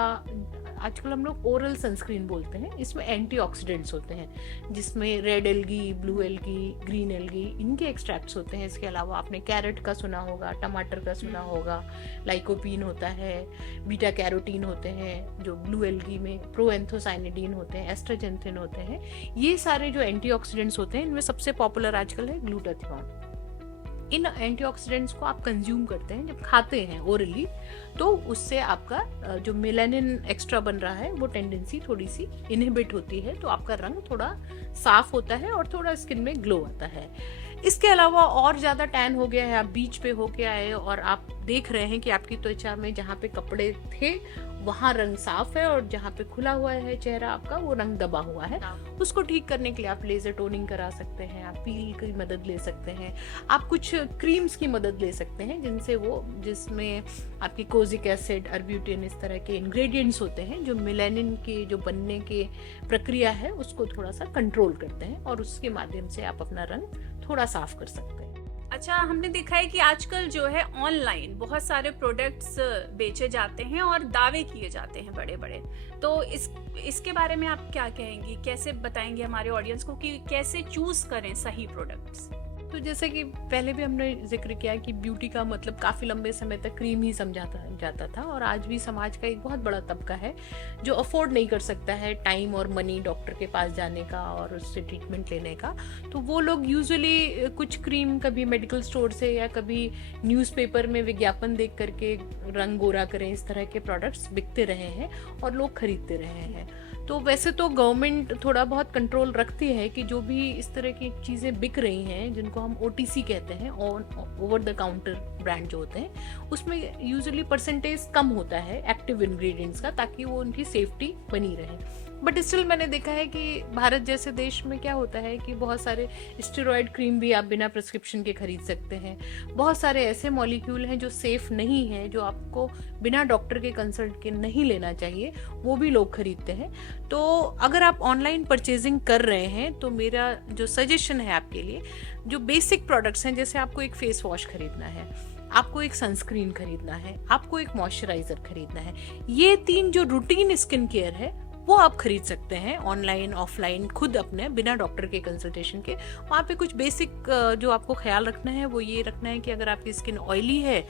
आजकल हम लोग ओरल सनस्क्रीन बोलते हैं, इसमें एंटीऑक्सीडेंट्स होते हैं, जिसमें red algae, blue algae, green algae, इनके एक्सट्रैक्ट्स होते हैं। इसके अलावा आपने कैरेट का सुना होगा, टमाटर का सुना होगा, लाइकोपीन होता है, बीटा कैरोटीन होते हैं जो ब्लू एल्गी में, प्रोएंथोसाइनिडीन होते हैं, एस्ट्राजेंथिन होते हैं। ये सारे जो एंटीऑक्सीडेंट्स होते हैं, इनमें सबसे पॉपुलर आजकल है ग्लूटाथियोन। इन एंटीऑक्सीडेंट्स को आप कंज्यूम करते हैं जब खाते हैं ओरली, तो उससे आपका जो मेलानिन एक्स्ट्रा बन रहा है वो टेंडेंसी थोड़ी सी इनहिबिट होती है, तो आपका रंग थोड़ा साफ होता है और थोड़ा स्किन में ग्लो आता है। इसके अलावा और ज़्यादा टैन हो गया है, आप बीच पे होके आए और आप देख रहे हैं कि आपकी त्वचा में जहाँ पे कपड़े थे वहाँ रंग साफ है और जहाँ पे खुला हुआ है चेहरा आपका वो रंग दबा हुआ है, उसको ठीक करने के लिए आप लेजर टोनिंग करा सकते हैं, आप पील की मदद ले सकते हैं, आप कुछ क्रीम्स की मदद ले सकते हैं जिसमें आपकी कोजिक एसिड, अर्ब्यूटिन, इस तरह के इंग्रेडिएंट्स होते हैं जो मेलानिन के जो बनने के प्रक्रिया है उसको थोड़ा सा कंट्रोल करते हैं और उसके माध्यम से आप अपना रंग थोड़ा साफ कर सकते हैं। अच्छा, हमने देखा है कि आजकल जो है ऑनलाइन बहुत सारे प्रोडक्ट्स बेचे जाते हैं और दावे किए जाते हैं बड़े बड़े, तो इसके बारे में आप क्या कहेंगी, कैसे बताएंगे हमारे ऑडियंस को कि कैसे चूज करें सही प्रोडक्ट्स? तो जैसे कि पहले भी हमने जिक्र किया कि ब्यूटी का मतलब काफ़ी लंबे समय तक क्रीम ही समझा जाता था, और आज भी समाज का एक बहुत बड़ा तबका है जो अफोर्ड नहीं कर सकता है टाइम और मनी डॉक्टर के पास जाने का और उससे ट्रीटमेंट लेने का। तो वो लोग यूजुअली कुछ क्रीम कभी मेडिकल स्टोर से या कभी न्यूज़पेपर में विज्ञापन देख करके रंग गोरा करें, इस तरह के प्रोडक्ट्स बिकते रहे हैं और लोग खरीदते रहे हैं। तो वैसे तो गवर्नमेंट थोड़ा बहुत कंट्रोल रखती है कि जो भी इस तरह की चीज़ें बिक रही हैं, जिनको हम OTC कहते हैं, ओवर द काउंटर ब्रांड जो होते हैं, उसमें यूजुअली परसेंटेज कम होता है एक्टिव इंग्रेडिएंट्स का, ताकि वो उनकी सेफ्टी बनी रहे। बट स्टिल मैंने देखा है कि भारत जैसे देश में क्या होता है कि बहुत सारे स्टेरॉयड क्रीम भी आप बिना प्रिस्क्रिप्शन के खरीद सकते हैं। बहुत सारे ऐसे मॉलिक्यूल हैं जो सेफ नहीं है, जो आपको बिना डॉक्टर के कंसल्ट के नहीं लेना चाहिए, वो भी लोग खरीदते हैं। तो अगर आप ऑनलाइन परचेजिंग कर रहे हैं तो मेरा जो सजेशन है आपके लिए, जो बेसिक प्रोडक्ट्स हैं, जैसे आपको एक फेस वॉश खरीदना है, आपको एक सनस्क्रीन खरीदना है, आपको एक मॉइस्चराइजर खरीदना है, ये 3 जो रूटीन स्किन केयर है वो आप खरीद सकते हैं ऑनलाइन ऑफलाइन खुद अपने, बिना डॉक्टर के कंसल्टेशन के। वहाँ पे कुछ बेसिक जो आपको ख्याल रखना है वो ये रखना है कि अगर आपकी स्किन ऑयली है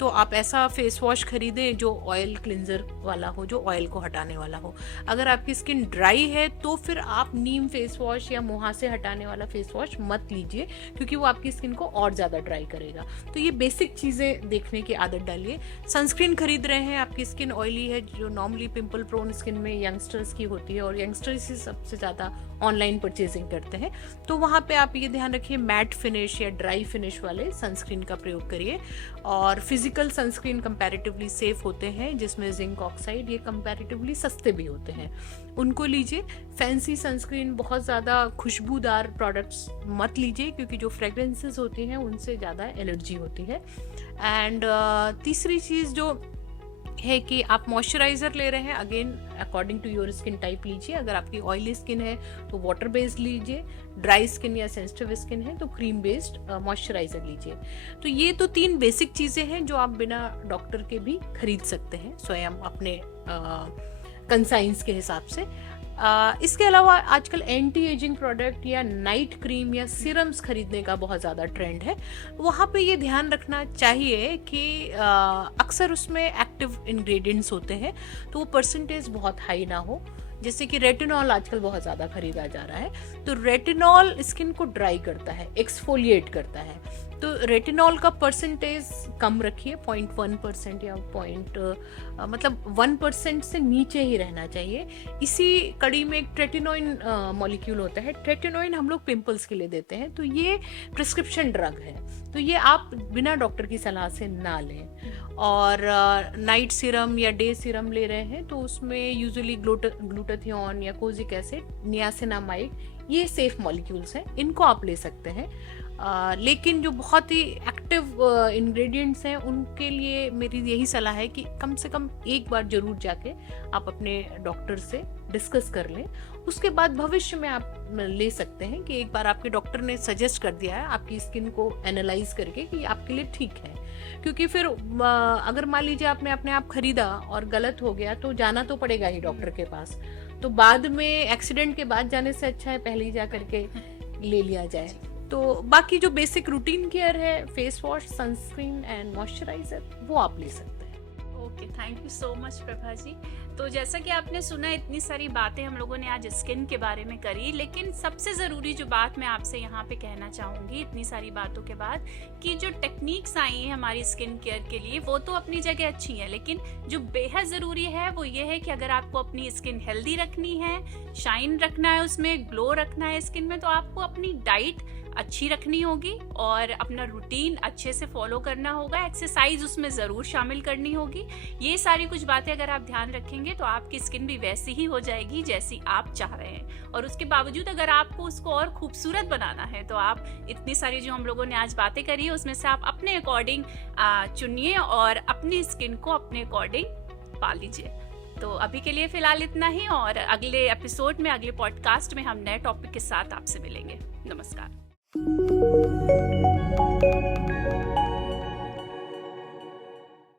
तो आप ऐसा फेस वॉश खरीदें जो ऑयल क्लिंजर वाला हो, जो ऑयल को हटाने वाला हो। अगर आपकी स्किन ड्राई है तो फिर आप नीम फेस वॉश या मुहासे हटाने वाला फेस वॉश मत लीजिए, क्योंकि वो आपकी स्किन को और ज़्यादा ड्राई करेगा। तो ये बेसिक चीज़ें देखने की आदत डालिए। सनस्क्रीन खरीद रहे हैं, आपकी स्किन ऑयली है, जो नॉर्मली पिंपल प्रोन स्किन में यंगस्टर्स की होती है, और यंगस्टर्स ही सबसे ज़्यादा ऑनलाइन परचेजिंग करते हैं, तो वहाँ पे आप ये ध्यान रखिए मैट फिनिश या ड्राई फिनिश वाले सनस्क्रीन का प्रयोग करिए। और फिजिकल सनस्क्रीन कंपैरेटिवली सेफ होते हैं, जिसमें जिंक ऑक्साइड, ये कंपैरेटिवली सस्ते भी होते हैं, उनको लीजिए। फैंसी सनस्क्रीन, बहुत ज़्यादा खुशबूदार प्रोडक्ट्स मत लीजिए, क्योंकि जो फ्रेग्रेंसेस होती हैं उनसे ज़्यादा एलर्जी होती है। एंड तीसरी चीज़ जो है कि आप मॉइस्चराइजर ले रहे हैं, again according to your skin type लीजिए। अगर आपकी ऑयली स्किन है तो वाटर बेस्ड लीजिए, ड्राई स्किन या सेंसिटिव स्किन है तो क्रीम बेस्ड मॉइस्चराइजर लीजिए। तो ये तो 3 बेसिक चीज़ें हैं जो आप बिना डॉक्टर के भी खरीद सकते हैं स्वयं अपने कंसाइंस के हिसाब से। इसके अलावा आजकल एंटी एजिंग प्रोडक्ट या नाइट क्रीम या सीरम्स खरीदने का बहुत ज़्यादा ट्रेंड है। वहाँ पे ये ध्यान रखना चाहिए कि अक्सर उसमें एक्टिव इंग्रेडिएंट्स होते हैं, तो वो परसेंटेज बहुत हाई ना हो। जैसे कि रेटिनॉल आजकल बहुत ज़्यादा खरीदा जा रहा है, तो रेटिनॉल स्किन को ड्राई करता है, एक्सफोलिएट करता है, तो रेटिनॉल का परसेंटेज कम रखिए, 0.1% या मतलब 1% से नीचे ही रहना चाहिए। इसी कड़ी में एक ट्रेटिनोइन मॉलिक्यूल होता है। ट्रेटिनोइन हम लोग पिंपल्स के लिए देते हैं, तो ये प्रिस्क्रिप्शन ड्रग है, तो ये आप बिना डॉक्टर की सलाह से ना लें। और नाइट सीरम या डे सीरम ले रहे हैं तो उसमें यूजुअली ग्लूटाथियोन या कोजिक एसिड, नियासिनामाइड, ये सेफ मॉलिक्यूल्स हैं, इनको आप ले सकते हैं। लेकिन जो बहुत ही एक्टिव इंग्रेडिएंट्स हैं उनके लिए मेरी यही सलाह है कि कम से कम एक बार जरूर जाके आप अपने डॉक्टर से डिस्कस कर लें। उसके बाद भविष्य में आप ले सकते हैं कि एक बार आपके डॉक्टर ने सजेस्ट कर दिया है आपकी स्किन को एनालाइज करके कि आपके लिए ठीक है, क्योंकि फिर अगर मान लीजिए आपने अपने आप खरीदा और गलत हो गया तो जाना तो पड़ेगा ही डॉक्टर के पास। तो बाद में एक्सीडेंट के बाद जाने से अच्छा है पहले ही जा करके ले लिया जाए। तो बाकी जो बेसिक रूटीन केयर है, face wash, sunscreen and moisturiser, वो आप ले सकते हैं। Okay, thank you so much Prabha ji. तो जैसा कि आपने सुना, इतनी सारी बातें हम लोगों ने आज स्किन के बारे में करी, लेकिन सबसे ज़रूरी जो बात मैं आपसे यहाँ पे कहना चाहूँगी इतनी सारी बातों के बाद, कि जो टेक्निक्स आई हैं हमारी स्किन केयर के लिए वो तो अपनी जगह अच्छी हैं, लेकिन जो बेहद ज़रूरी है वो ये है कि अगर आपको अपनी स्किन हेल्दी रखनी है, शाइन रखना है, उसमें ग्लो रखना है स्किन में, तो आपको अपनी डाइट अच्छी रखनी होगी और अपना रूटीन अच्छे से फॉलो करना होगा। एक्सरसाइज उसमें ज़रूर शामिल करनी होगी। ये सारी कुछ बातें अगर आप ध्यान रखेंगे तो आपकी स्किन भी वैसी ही हो जाएगी जैसी आप चाह रहे हैं। और उसके बावजूद अगर आपको उसको और खूबसूरत बनाना है तो आप इतनी सारी जो हम लोगों ने आज बातें करी है उसमें से आप अपने अकॉर्डिंग चुनिए और अपनी स्किन को अपने अकॉर्डिंग पा लीजिए। तो अभी के लिए फिलहाल इतना ही, और अगले एपिसोड में, अगले पॉडकास्ट में हम नए टॉपिक के साथ आपसे मिलेंगे। नमस्कार।